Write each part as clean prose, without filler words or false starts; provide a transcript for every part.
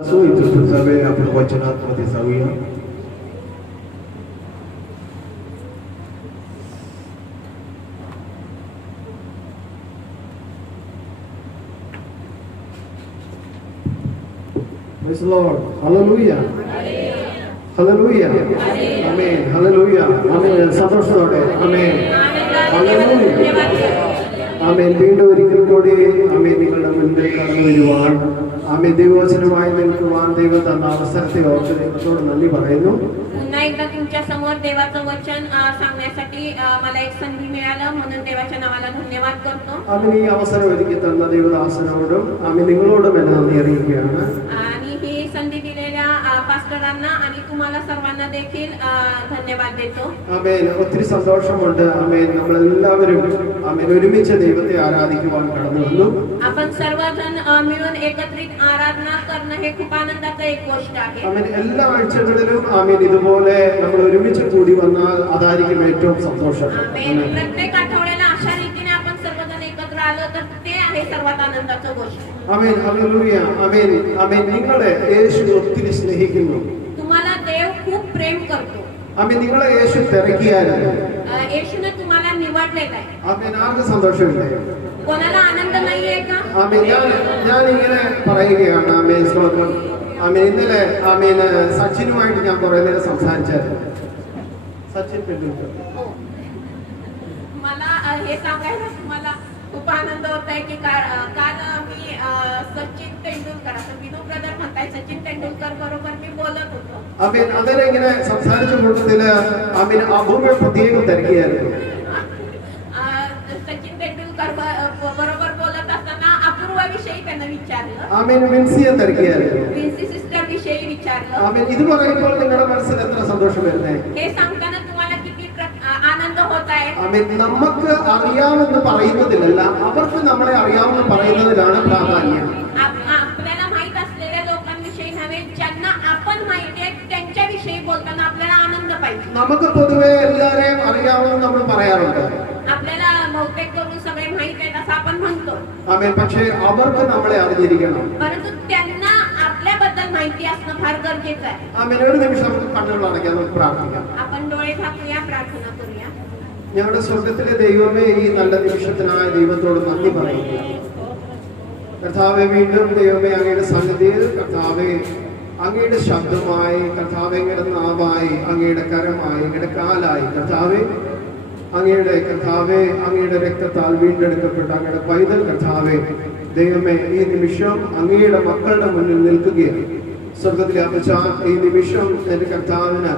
So itu sampai apa wacana mati sawiya. Praise the Lord. Hallelujah. Hallelujah. Amen. Hallelujah. Amen. സന്തോഷത്തോടെ ആമേൻ. Hallelujah. ആമേൻ. വീണ്ടും ഒരിക്കൽ കൂടി ആമേൻ നിങ്ങളുടെ മുൻപിൽ കടന്നു വരുവാൻ आम्ही देववचनമായി നിൽക്കുവാൻ ദൈവം തന്ന അവസരത്തെ ഓർത്ത് ദൈവത്തോട് നന്ദി പറയുന്നു. पुन्हा एकदा तुमच्या समोर देवाचं वचन सांगण्यासाठी मला एक संधी मिळालं म्हणून देवाच्या नावाला धन्यवाद करतो. आम्ही ഈ അവസരം ഒരുക്കി തന്ന ദൈവദാസനോടും ആമേൻ നിങ്ങളോടും എന്നെ നന്ദി അറിയിക്കുകയാണ്. आणि ही संधी दिलेल्या പാസ്റ്ററാंना आणि तुम्हाला सर्वांना देखील धन्यवाद देतो. ആമേൻ. ഒത്തിരി സന്തോഷമുണ്ട്. ആമേൻ. നമ്മൾ എല്ലാവരും ആമേൻ ഒരുമിച്ച് ദൈവത്തെ ആരാധിക്കുവാൻ കടന്നു വന്നു. आपण सर्वजण मिळून एकत्रित आराधना करणं हे खूप आनंदाचं एक गोष्ट आहे. ആമേൻ. എല്ലാ ആഴ്ചകളിലും ആമേൻ ഇതുപോലെ നമ്മൾ ഒരുമിച്ച് കൂടി വന്നാൽ അതായിരിക്കും ഏറ്റവും സന്തോഷം. आमेन. प्रत्येक आठवड्याला अशा रीतीने आपण सर्वजण एकत्र आलो तर ते आहे सर्वात आनंदाचं गोष्ट. ആമേൻ. ഹല്ലേലൂയ. ആമേൻ. ആമേൻ. നിങ്ങളെ യേശു ഒത്തിരി സ്നേഹിക്കുന്നു. तुम्हाला देव खूप प्रेम करतो. ആമേൻ. നിങ്ങളെ യേശു തിരക്കിയായിരുന്നു. येशूने तुम्हाला निवडलेलं आहे. ആമേൻ. ആർക്ക് സന്തോഷമില്ല? कोणाला आनंद नाहीये का? ആമേൻ. ഞാൻ ഇങ്ങനെ പറയുകയാണ്. ആമേൻ. സ്തോത്രം. ആമേൻ. ഇന്നലെ ആമേൻ സച്ചിനുമായിട്ട് ഞാൻ കുറേ നേരം സംസാരിച്ചായിരുന്നു. സച്ചിൻ തെണ്ടുൽക്കർ. मला हे सांगायला तुम्हाला खूप आनंद होत आहे की काल मी सचिन तेंडुलकर असं विनू ब्रदर म्हणताय सचिन तेंडुलकर बरोबर मी बोलत होतो. ആമേൻ. അങ്ങനെ ഇങ്ങനെ സംസാരിച്ച കൂട്ടത്തില് ആമേൻ അബൂബെ പ്രത്യേകം തിരക്കിയായിരുന്നു. सचिन तेंडुलकर बरोबर बोलत असताना अपूर्वाविषयी त्यांना विचारलं. ആമേൻ. വിൻസിയെ തിരക്കിയായിരുന്നു. विन्सी सिस्टर विषयी विचारलं. ആമേൻ. ഇത് പറയുമ്പോൾ നിങ്ങളുടെ മനസ്സിൽ എത്ര സന്തോഷം വരുന്നേ? हे सांगताना तुम्हाला किती आनंद होत आहे? ആമേൻ. നമുക്ക് അറിയാമെന്ന് പറയുന്നതിലല്ല, അവർക്ക് നമ്മളെ അറിയാമെന്ന് പറയുന്നതിലാണ് പ്രാധാന്യം. आपल्याला माहित असलेल्या लोकांविषयी नव्हे, ज्यांना आपण माहिती आहे त्यांच्याविषयी बोलताना आपल्याला आनंद पाहिजे. നമുക്ക് പൊതുവെ എല്ലാവരെയും അറിയാമെന്ന് നമ്മൾ പറയാറുണ്ട്. आपल्याला बहुतेक करून सगळे माहित आहेत असं आपण म्हणतो. ആമേൻ. പക്ഷേ അവർക്ക് നമ്മളെ അറിഞ്ഞിരിക്കണം. परंतु त्यांना आपल्याबद्दल माहिती असणं फार गरजेचं आहे. ആമേൻ. ഒരു നിമിഷം നമുക്ക് കണ്ണുകൾ അടയ്ക്കാം, നമുക്ക് പ്രാർത്ഥിക്കാം. आपण डोळे झाकूया, प्रार्थना करूया. ഞങ്ങളുടെ സ്വർഗത്തിലെ ദൈവമേ, ഈ നല്ല നിമിഷത്തിനായ ദൈവത്തോട് നന്ദി പറയുക. കർത്താവെ, വീണ്ടും ദൈവമേ അങ്ങയുടെ സന്നിധിയിൽ കർത്താവെ അങ്ങയുടെ ശബ്ദമായി, കർത്താവെ അങ്ങയുടെ നാവായി, അങ്ങയുടെ കരമായി, അങ്ങയുടെ കാലായി, കർത്താവെ അങ്ങയുടെ കർത്താവെ അങ്ങയുടെ രക്തത്താൽ വീണ്ടെടുക്കപ്പെട്ട അങ്ങയുടെ പൈതൽ കർത്താവെ ദൈവമേ, ഈ നിമിഷം അങ്ങയുടെ മക്കളുടെ മുന്നിൽ നിൽക്കുകയാണ്. സ്വർഗത്തിലെ അപ്പച്ച, ഈ നിമിഷം എന്റെ കർത്താവിന്,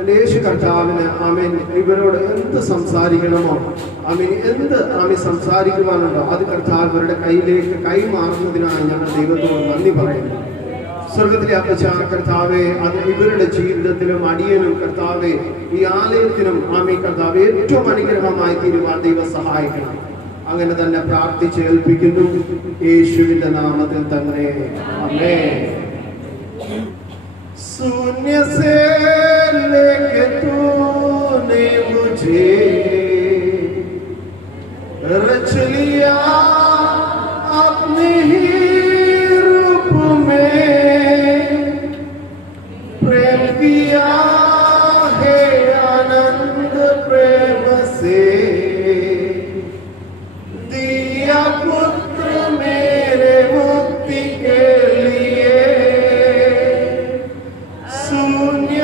എന്റെ യേശു കർത്താവിന് ആമേൻ ഇവരോട് എന്ത് സംസാരിക്കണമോ, ആമേൻ എന്ത് ആമേൻ സംസാരിക്കുവാനുണ്ടോ അത് കർത്താവ് ഇവരുടെ കയ്യിലേക്ക് കൈമാറുന്നതിനാണ് ഞങ്ങൾ ദൈവത്തോട് നന്ദി പറയുന്നു. സ്വർഗത്തിലെ അപ്പച്ച കർത്താവെ, അത് ഇവരുടെ ജീവിതത്തിലും അടിയനും കർത്താവെ ഈ ആലയത്തിനും ആമേൻ കർത്താവെ ഏറ്റവും അനുഗ്രഹമായി തീരുവാൻ ദൈവം സഹായിക്കണം. അങ്ങനെ തന്നെ പ്രാർത്ഥിച്ച് ഏൽപ്പിക്കുന്നു യേശുവിന്റെ നാമത്തിൽ തന്നെ. ആമേൻ. शून्य से लेके तूने मुझे रच लिया अपने ही रूप में, प्रेम किया है आनंद प्रेम से, दिया पुत्र मेरे मुक्ति के लिए, शून्य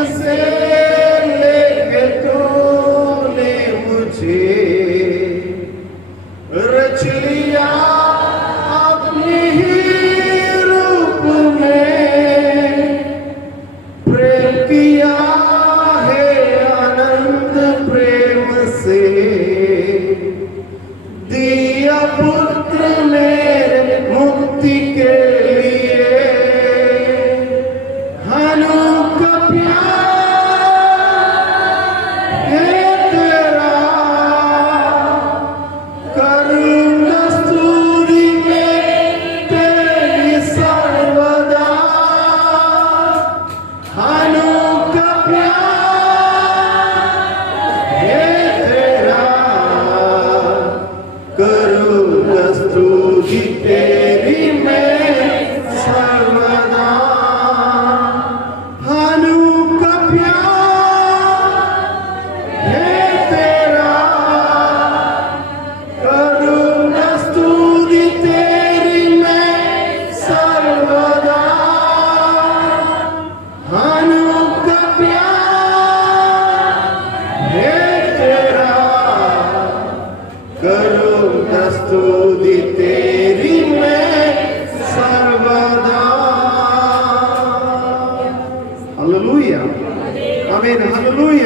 ആമേൻ ഹല്ലേലൂയ.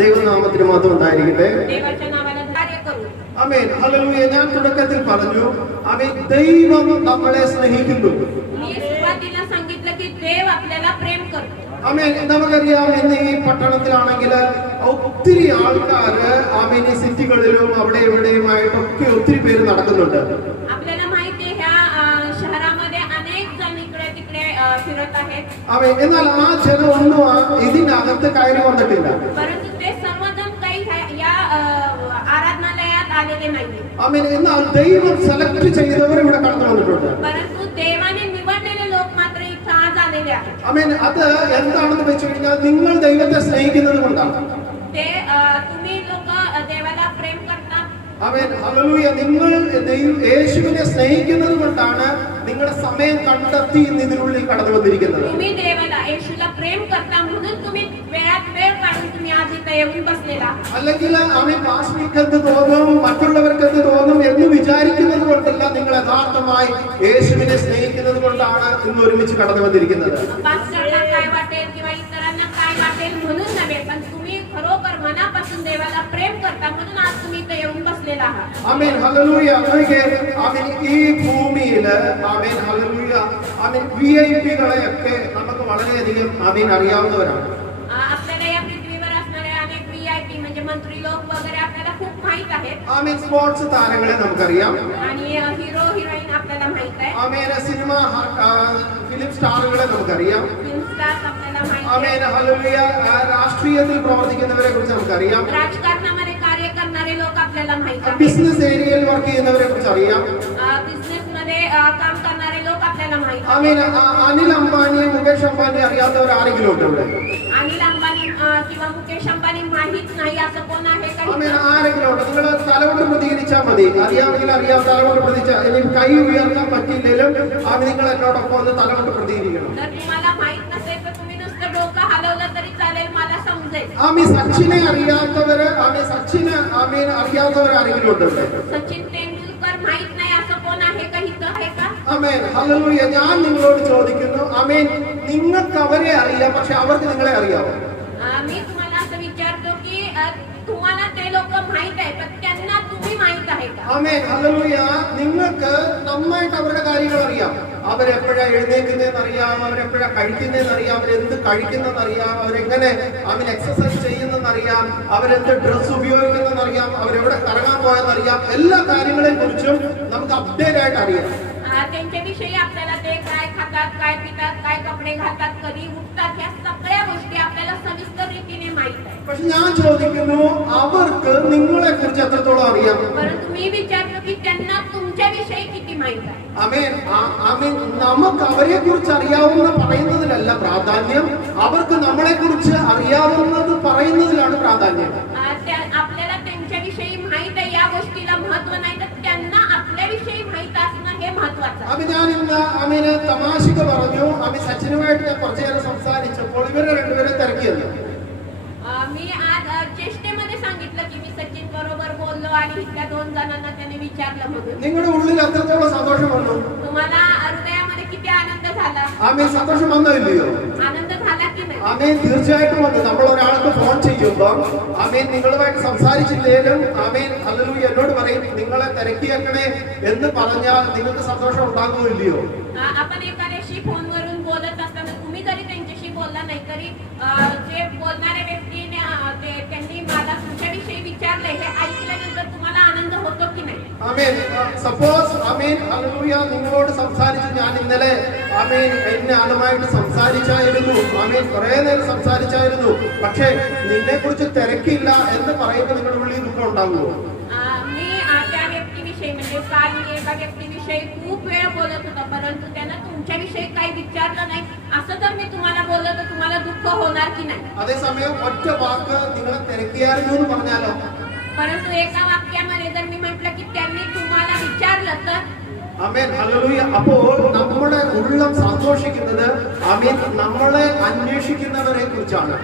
ദൈവനാമത്തിന് മാത്രം ഉണ്ടായിരിക്കട്ടെ. देवाच्या नावाला कार्य करू. Amen hallelujah. ഞാൻ തുടക്കത്തിൽ പറഞ്ഞു ആമേൻ ദൈവം നമ്മളെ സ്നേഹിക്കുന്നു. मी सुरुवातीला सांगितलं की देव आपल्याला प्रेम करतो. ആമേൻ നമുക്കറിയാം ഇന്ന് ഈ പട്ടണത്തിലാണെങ്കിൽ ഒത്തിരി ആൾക്കാര് ആമേൻ ഈ സിറ്റികളിലും അവിടെ ഇവിടെയുമായിട്ടൊക്കെ ഒത്തിരി പേര് നടക്കുന്നുണ്ട്. आपल्याला माहिती आहे ह्या शहरामध्ये अनेक जण इकडे तिकडे फिरत आहेत. ആമേൻ എന്നാൽ ആ ജനമൊന്നും ഇതിനകത്ത് കയറി വന്നിട്ടില്ല. परंतु ते सर्वजण काही या आराधनालयात आलेले नाही. ആമേൻ എന്നാൽ ദൈവം സെലക്ട് ചെയ്തവർ ഇവിടെ കടന്നു വന്നിട്ടുണ്ട്. परंतु देवाने निवडलेले लोक मात्र इथं आज आलेले आहेत. ആമേൻ അത് എന്താണെന്ന് വെച്ച് കഴിഞ്ഞാൽ നിങ്ങൾ ദൈവത്തെ സ്നേഹിക്കുന്നത് കൊണ്ടാണ്. ते तुम्ही लोक देवाला प्रेम करता. Amen hallelujah. നിങ്ങൾ യേശുവിനെ സ്നേഹിക്കുന്നത് കൊണ്ടാണ് നിങ്ങളുടെ സമയം കണ്ടെത്തി ഇന്ന് ഇതിനുള്ളിൽ കടന്നു വന്നിരിക്കുന്നത്. तुम्ही देवाला येशूला प्रेम करता म्हणून तुम्ही वेळात वेळ काढून तुम्ही आज इथं येऊन बसलेला. അല്ലെങ്കിൽ ആമേൻ പാസ്റ്റർക്ക് എന്ത് തോന്നും മറ്റുള്ളവർക്ക് എന്ത് തോന്നും എന്ന് വിചാരിക്കുന്നത് കൊണ്ടല്ല, നിങ്ങൾ യഥാർത്ഥമായി യേശുവിനെ സ്നേഹിക്കുന്നത് കൊണ്ടാണ് ഇന്ന് ഒരുമിച്ച് കടന്നു വന്നിരിക്കുന്നത്. पास्टरला काय वाटेल किंवा इतरांना काय वाटेल म्हणून नव्हे, पण तुम्ही खरोखर मनापासून देवाला प्रेम करता म्हणून आज तुम्ही इथं येऊन बसलेला आहात. ആമേൻ ഹല്ലേലൂയ. ആമേൻ ഈ ഭൂമിയിൽ ആമേൻ ഹല്ലേലൂയ ആമേൻ വിഐപികളെയൊക്കെ നമുക്ക് വളരെയധികം ആമേൻ അറിയാവുന്നവരാണ്. आपल्याला या पृथ्वीवर असणारे अनेक VIP म्हणजे मंत्री लोक वगैरे आपल्याला खूप माहित आहेत. ആമേൻ സ്പോർട്സ് താരങ്ങളെ നമുക്കറിയാം. आणि हिरो हिरोईन आपल्याला माहित आहे. ആമേൻ സിനിമ ഫിലിം സ്റ്റാറുകളെ നമുക്കറിയാം. फिल्म स्टार्स आपल्याला माहित ആമേൻ आहे. ഹല്ലേലൂയ രാഷ്ട്രീയത്തിൽ പ്രവർത്തിക്കുന്നവരെ കുറിച്ച് നമുക്കറിയാം. राजकारणामध्ये कार्य करणारे लोक आपल्याला माहित आहेत. ബിസിനസ് ഏരിയയിൽ വർക്ക് ചെയ്യുന്നവരെ കുറിച്ച് അറിയാം. बिझनेस मध्ये काम करणारे लोक आपल्याला माहित ആമേൻ आहेत. അനിൽ അംബാനിയെ മുകേഷ് അംബാനിയെ അറിയാത്തവർ ആരെങ്കിലും ഉണ്ടോ ഇവിടെ? अनिल अंबानी किंवा मुकेश अंबानी माहित नाही असं कोण आहे का ആമേൻ इथं? ആരെങ്കിലും ഉണ്ടോ? നിങ്ങൾ തലകൊണ്ട് പ്രതികരിച്ചാൽ മതി. അറിയാമെങ്കിൽ അറിയാം, തലകൊണ്ട് പ്രതികരിച്ചാൽ. ഇനി കൈ ഉയർത്താൻ പറ്റിയില്ലെങ്കിലും ആമേൻ നിങ്ങൾ എന്നോടൊപ്പം ഒന്ന് തലകൊണ്ട് പ്രതികരിക്കണം. जर तुम्हाला माहित नसेल तर तुम्ही नुसतं डोकं हलवलं तरी चालेल, मला समजेल. ആമേൻ സച്ചിനെ അറിയാത്തവര് ആമേൻ അറിയാത്തവർ ആരെങ്കിലും ഉണ്ടോ ഇവിടെ? सचिन तेंडुलकर माहित नाही असं कोण आहे का इथं? आहे का? Amen hallelujah. ഞാൻ നിങ്ങളോട് ചോദിക്കുന്നു, ആമേൻ നിങ്ങൾക്ക് അവരെ അറിയാം, പക്ഷെ അവർക്ക് നിങ്ങളെ അറിയാമോ? मी तुम्हाला असं विचारतो की तुम्हाला ते लोक माहित आहे पण त्यांना तुम्ही माहित आहे का? Amen hallelujah. നിങ്ങൾക്ക് നന്നായിട്ട് അവരുടെ കാര്യങ്ങൾ അറിയാം. അവരെപ്പോഴാ എഴുന്നേക്കുന്നതെന്ന് അറിയാം, അവരെപ്പോഴാ കഴിക്കുന്നതെന്ന് അറിയാം, അവരെന്ത് കഴിക്കുന്നതെന്ന് അറിയാം, അവരെങ്ങനെ ആമേൻ എക്സസൈസ് ചെയ്യുന്നെന്ന് അറിയാം, അവരെന്ത് ഡ്രസ് ഉപയോഗിക്കുന്നതെന്ന് അറിയാം, അവരെവിടെ കറങ്ങാൻ പോയെന്ന് അറിയാം. എല്ലാ കാര്യങ്ങളെ കുറിച്ചും നമുക്ക് അപ്ഡേറ്റ് ആയിട്ട് അറിയാം. त्यांच्याविषयी आपल्याला ते काय खातात, काय पितात, काय कपडे घालतात, कधी उठतात, या सगळ्या गोष्टी आपल्याला सविस्तर रीतीने माहित आहे. പക്ഷെ ഞാൻ ചോദിക്കുന്നു, അവർക്ക് നിങ്ങളെ കുറിച്ച് എത്രത്തോളം അറിയാം? परंतु मी विचारतो की त्यांना तुमच्याविषयी किती माहित आहे? ആമേൻ ആമേൻ നമുക്ക് അവരെ കുറിച്ച് അറിയാവുന്ന പറയുന്നതിലല്ല പ്രാധാന്യം, അവർക്ക് നമ്മളെ കുറിച്ച് അറിയാവുന്നത് പറയുന്നതിലാണ് പ്രാധാന്യം. आपल्याला त्यांच्याविषयी माहित आहे या गोष्टीला महत्व नाही, तर त्यांना आपल्याविषयी माहित असणं हे महत्वाचं आहे. അപ്പൊ ഞാൻ ഇന്ന് ആമേന് തമാശക്ക് പറഞ്ഞു, ആമേൻ സച്ചിനുമായിട്ട് ഞാൻ കുറച്ചു നേരം സംസാരിച്ചപ്പോൾ ഇവരെ രണ്ടുപേരെ തിരക്കിയത്. मी आज चेष्टेमध्ये सांगितलं की मी सचिन बरोबर बोललो आणि इथल्या दोन जणांना त्याने विचारलं म्हणून. നിങ്ങളുടെ ഉള്ളിൽ എത്രത്തോളം സന്തോഷം വന്നു? तुम्हाला हृदयामध्ये किती आनंद झाला? ആമേൻ സന്തോഷം വന്നോ ഇല്ലയോ? आनंद झाला की नाही? ആമേൻ തീർച്ചയായിട്ടും വന്നു. നമ്മൾ ഒരാൾക്ക് ഫോൺ ചെയ്യുമ്പോൾ ആമേൻ നിങ്ങളുമായിട്ട് സംസാരിച്ചില്ലേലും ആമേൻ ഹല്ലേലൂയ എന്നോട് പറയും, നിങ്ങളെ തിരക്കിയേക്കണേ എന്ന് പറഞ്ഞാൽ നിങ്ങൾക്ക് സന്തോഷം ഉണ്ടാകുമോ ഇല്ലയോ? आपण एखाद्याशी फोनवरून बोलत असताना तुम्ही जरी त्यांच्याशी बोलला नाही तरी जे बोलणाऱ्या व्यक्तीने त्यांनी मला तुमच्याविषयी विचारले हे ऐकल्यानंतर तुम्हाला आनंद होतो की नाही? ആമേൻ സപ്പോസ് ആമേൻ ഹല്ലേലൂയ നിങ്ങളോട് സംസാരിച്ച് ഞാൻ ഇന്നലെ ആമേൻ എന്നെ ആളുമായിട്ട് സംസാരിച്ചായിരുന്നു, ആമേൻ കുറെ നേരം സംസാരിച്ചായിരുന്നു, പക്ഷേ നിന്നെ കുറിച്ച് തിരക്കില്ല എന്ന് പറയുമ്പോൾ നിങ്ങളുടെ ഉള്ളിൽ ദുഃഖം ഉണ്ടാകുമോ? मी त्या व्यक्तीविषयी म्हणजे काल मी एका व्यक्तीविषयी खूप वेळ बोलत होता, परंतु त्यानं तुमच्याविषयी काही विचारलं नाही असं जर मी तुम्हाला बोललं तर तुम्हाला दुःख होणार की नाही? അതേസമയം ഒറ്റ വാക്ക് നിങ്ങളെ തിരക്കിയായിരുന്നു എന്ന് പറഞ്ഞാലോ? परंतु एका वाक्यामध्ये जर मी म्हटलं की त्यांनी तुम्हाला विचारलं तर ആമേൻ ഹല്ലേലൂയ. അപ്പോൾ നമ്മുടെ ഉള്ളം സന്തോഷിക്കുന്നത് ആമേൻ നമ്മളെ അന്വേഷിക്കുന്നവരെ കുറിച്ചാണ്.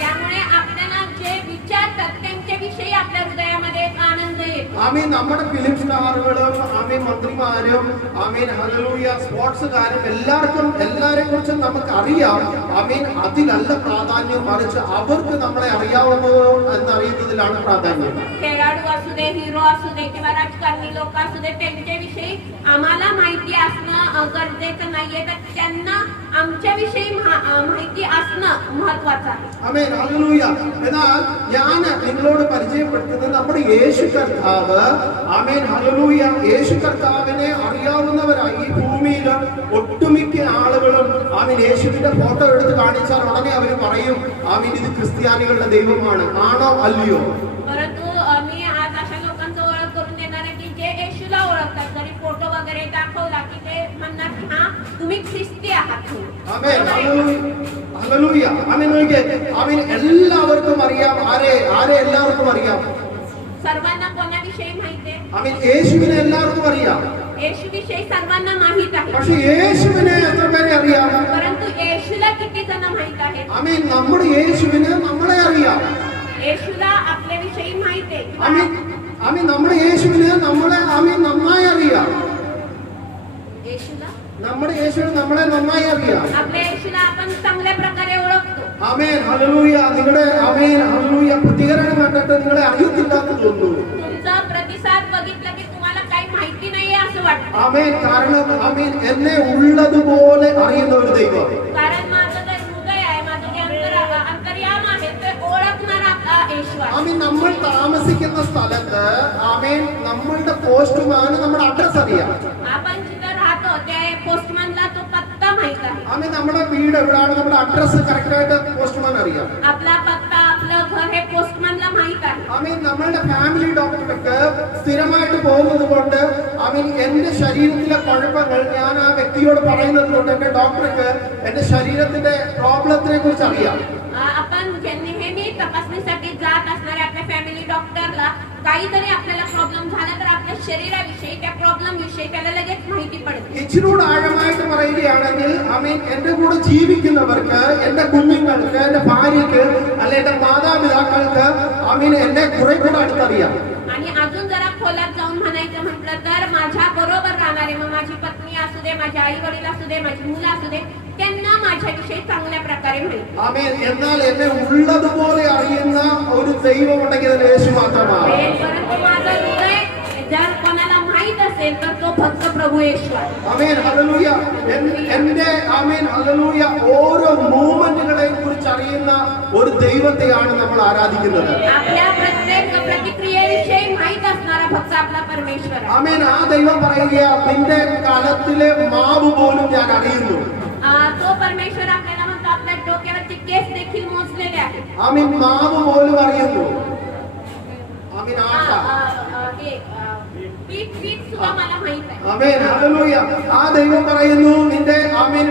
त्यामुळे आपल्याला जे विचारतात त्यांच्याविषयी आपल्या हृदयामध्ये एक आनंद येतो. ആമീൻ നമ്മുടെ ഫിലിം സ്റ്റാറുകളും ആമീൻ മന്ത്രിമാരും ആമീൻ ഹല്ലേലൂയ സ്പോർട്സുകാരും എല്ലാരെ കുറിച്ചും നമുക്ക് അറിയാം. ആമീൻ അതിലല്ല പ്രാധാന്യം, മറിച്ച് അവർക്ക് നമ്മളെ അറിയാവുന്നു എന്നറിയുന്നതിലാണ് പ്രാധാന്യം. खेळाडू असू दे, हिरो असू दे किंवा राजकारणी लोक असू दे, त्यांच्याविषयी आम्हाला माहिती असणं गरजेचं नाहीये, तर त्यांना आमच्याविषयी माहिती असणं महत्वाचं आहे. Amen hallelujah. എന്നാൽ ഞാൻ നിങ്ങളോട് പരിചയപ്പെടുത്തുന്നത് നമ്മുടെ യേശു കർത്താവ്. Amen hallelujah. യേശു കർത്താവിനെ അറിയാവുന്നവരായി ഈ ഭൂമിയിൽ ഒട്ടുമിക്ക ആളുകളും ആമീൻ യേശുവിന്റെ ഫോട്ടോ എടുത്ത് കാണിച്ചാൽ ഉടനെ അവർ പറയും ആമീൻ ഇത് ക്രിസ്ത്യാനികളുടെ ദൈവമാണ്. ആണോ അല്ലയോ? परंतु मी आज अशा लोकांचं ओळख करून देणार आहे की जे येशूला ओळखतात, जरी फोटो वगैरे दाखवला की ते म्हणणार की हा तुम्ही ख्रिस्ती आहात. ആമേൻ ഹല്ലേലൂയ. ആമേൻ നോക്കിയേ, ആമേൻ എല്ലാവർക്കും അറിയാം. ആരെ എല്ലാവർക്കും അറിയാം? सर्वांना कोणाविषयी माहिती आहे? ആമേൻ യേശുവിനെ എല്ലാവർക്കും അറിയാം. येशूविषयी सर्वांना माहित आहे. പക്ഷേ യേശുവിനെ എത്ര പേരെ അറിയാം? परंतु येशूला किती जण माहित आहेत? ആമേൻ നമ്മുടെ യേശുവിനെ നമ്മളെ അറിയാം. येशूला आपल्याविषयी माहित आहे. ആമേൻ നമ്മുടെ യേശുവിനെ നമ്മളെ ആമേൻ നന്നായി അറിയാം. येशूला നമ്മുടെ യേശുവിനെ നമ്മളെ നന്നായി അറിയാം. आपल्या येशूला आपण चांगल्या प्रकारे ओळखतो. Amen hallelujah. നിങ്ങളുടെ ആമേൻ ഹല്ലേലൂയ പ്രതികരണം കണ്ടിട്ട് നിങ്ങളെ അറിയത്തില്ലാന്ന് തോന്നുന്നു. तुमचा प्रतिसाद बघितला की तुम्हाला काही माहिती नाहीये असं वाटतं. ആമേൻ. കാരണം ആമേൻ എന്നെ ഉള്ളതുപോലെ അറിയുന്ന ഒരു ദൈവം. कारण माझं जे हृदय आहे, माझं जे अंतर्याम आहे, ते ओळखणारा येशू आहे. ആമേൻ നമ്മൾ താമസിക്കുന്ന സ്ഥലത്ത് ആമേൻ നമ്മളുടെ പോസ്റ്റ്മാന് നമ്മുടെ അഡ്രസ് അറിയാം. आपण जिथं राहतो त्या पोस्टमॅनला तो पत्ता माहित आहे. ആമേൻ നമ്മുടെ വീട് എവിടെയാണ് നമ്മുടെ അഡ്രസ് കറക്റ്റ് ആയിട്ട് പോസ്റ്റ്മാൻ അറിയാം. आपला पत्ता, आपलं घर हे पोस्टमॅनला माहित आहे. ആമേൻ നമ്മളുടെ ഫാമിലി ഡോക്ടർക്ക് സ്ഥിരമായിട്ട് പോകുന്നത് കൊണ്ട് ആമേൻ എന്റെ ശരീരത്തിലെ കുഴപ്പങ്ങൾ ഞാൻ ആ വ്യക്തിയോട് പറയുന്നത് കൊണ്ട് എന്റെ ഡോക്ടർക്ക് എന്റെ ശരീരത്തിന്റെ പ്രോബ്ലത്തിനെ കുറിച്ച് അറിയാം. आपण नेहमी तपासणीसाठी जात असणाऱ्या आपल्या फॅमिली डॉक्टरला काहीतरी आपल्याला प्रॉब्लेम झाला तर आपल्या शरीराविषयी, त्या प्रॉब्लेम विषयी त्याला लगेच माहिती पडते. ഇച്ചിരൂടെ ആഴമായിട്ട് പറയുകയാണെങ്കിൽ ആമേൻ എന്റെ കൂടെ ജീവിക്കുന്നവർക്ക്, എന്റെ കുഞ്ഞുങ്ങൾക്ക്, എന്റെ ഭാര്യയ്ക്ക് അല്ലെ എന്റെ മാതാപിതാക്കൾക്ക് ആമേൻ എന്നെ കുറെ കൂടെ അടുത്തറിയാം. आणि अजून जरा खोलात जाऊन म्हणायचं म्हटलं तर माझ्या बरोबर राहणारे, मग माझी पत्नी असू दे, माझे आई वडील असू दे, माझी मुलं असू दे, त्यांना माझ्याविषयी चांगल्या प्रकारे माहिती. ആമേൻ. എന്നാൽ എന്നെ ഉള്ളതുപോലെ അറിയുന്ന ഒരു ദൈവം ഉണ്ടെങ്കിൽ അത് യേശു മാത്രമാണ്. परंतु माझं हृदय जर कोणाला माहित असेल तर तो फक्त प्रभू येशू आहे. Amen hallelujah. എന്റെ ആമേൻ ഹല്ലേലൂയ ഓരോ മൂവ്മെന്റുകളെ കുറിച്ച് അറിയുന്ന ഒരു ദൈവത്തെയാണ് നമ്മൾ ആരാധിക്കുന്നത്. आपल्या प्रत्येक प्रतिक्रियेविषयी माहित असणारा फक्त आपला परमेश्वर आहे. ആമേൻ. ആ ദൈവം പറയുക നിന്റെ കലത്തിലെ മാവ് പോലും ഞാൻ അറിയുന്നു. तो परमेश्वर आपल्याला म्हणतो आपल्या डोक्यावरचे केस देखील मोजलेले आहेत. ആമേൻ. മാവ് പോലും അറിയുന്നു. ആമേൻ. पीठ सुद्धा मला माहित आहे. Amen hallelujah. ആ ദൈവം പറയുന്നു നിന്റെ ആമേൻ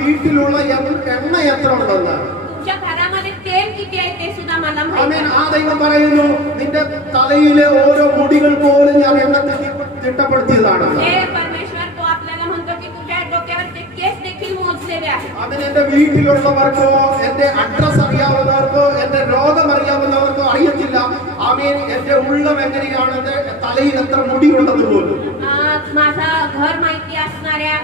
വീട്ടിലുള്ള എണ്ണ എത്ര ഉണ്ടെന്ന്. तुमच्या घरामध्ये तेल किती आहे ते सुद्धा मला माहित ആമേൻ. आहे. ആ ദൈവം പറയുന്നു നിന്റെ തലയിലെ ഓരോ മുടികൾ പോലും ഞാൻ എണ്ണ തിട്ടപ്പെടുത്തിയതാണ്. हे परमेश्वर तो आपल्याला म्हणतो की तुझ्या डोक्यावरचे केस देखील मोजलेले आहेत. അതിന് എന്റെ വീട്ടിലുള്ളവർക്കോ എന്റെ അഡ്രസ് അറിയാവുന്നവർക്കോ എന്റെ രോഗം അറിയാവുന്നവർക്കോ അറിയത്തില്ല. ആമേൻ. എന്റെ ഉള്ളം എങ്ങനെയാണ്, എന്റെ തലയിൽ എത്ര മുടിയുണ്ടെന്ന് പോലും. माझा घर माहिती असणाऱ्या,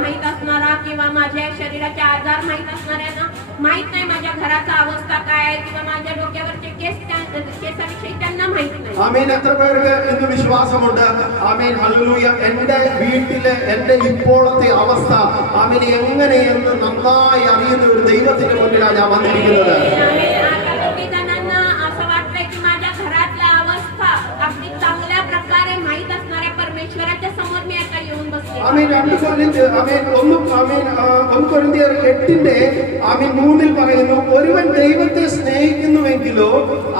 माहित असणारा किंवा माझ्या शरीराचे आजार माहित असणाऱ्यांना माहित नाही माझ्या घराचा अवस्था काय आहे किंवा माझ्या डोक्यावरचे केसाविषयी त्यांना माहित नाही. ആമേൻ. എത്ര പേർക്ക് ഇന്ന് വിശ്വാസമുണ്ട്? Amen hallelujah. എന്റെ വീട്ടിലെ എന്റെ ഇപ്പോഴത്തെ അവസ്ഥ ആമേൻ എങ്ങനെയെന്ന് നന്നായി അറിയുന്ന ഒരു ദൈവത്തിന്റെ മുന്നിലാണ് ഞാൻ വന്നിരിക്കുന്നത്. आता किती जणांना असं वाटतंय की माझ्या घरातल्या अवस्था अगदी चांगल्या प्रकारे माहित असणाऱ्या परमेश्वराच्या समोर मी आता येऊन बसले. ആമേൻ. 2 കൊരിന്ത്യർ 8:3 പറയുന്നു ഒരുവൻ ദൈവത്തെ സ്നേഹിക്കുന്നുവെങ്കിലോ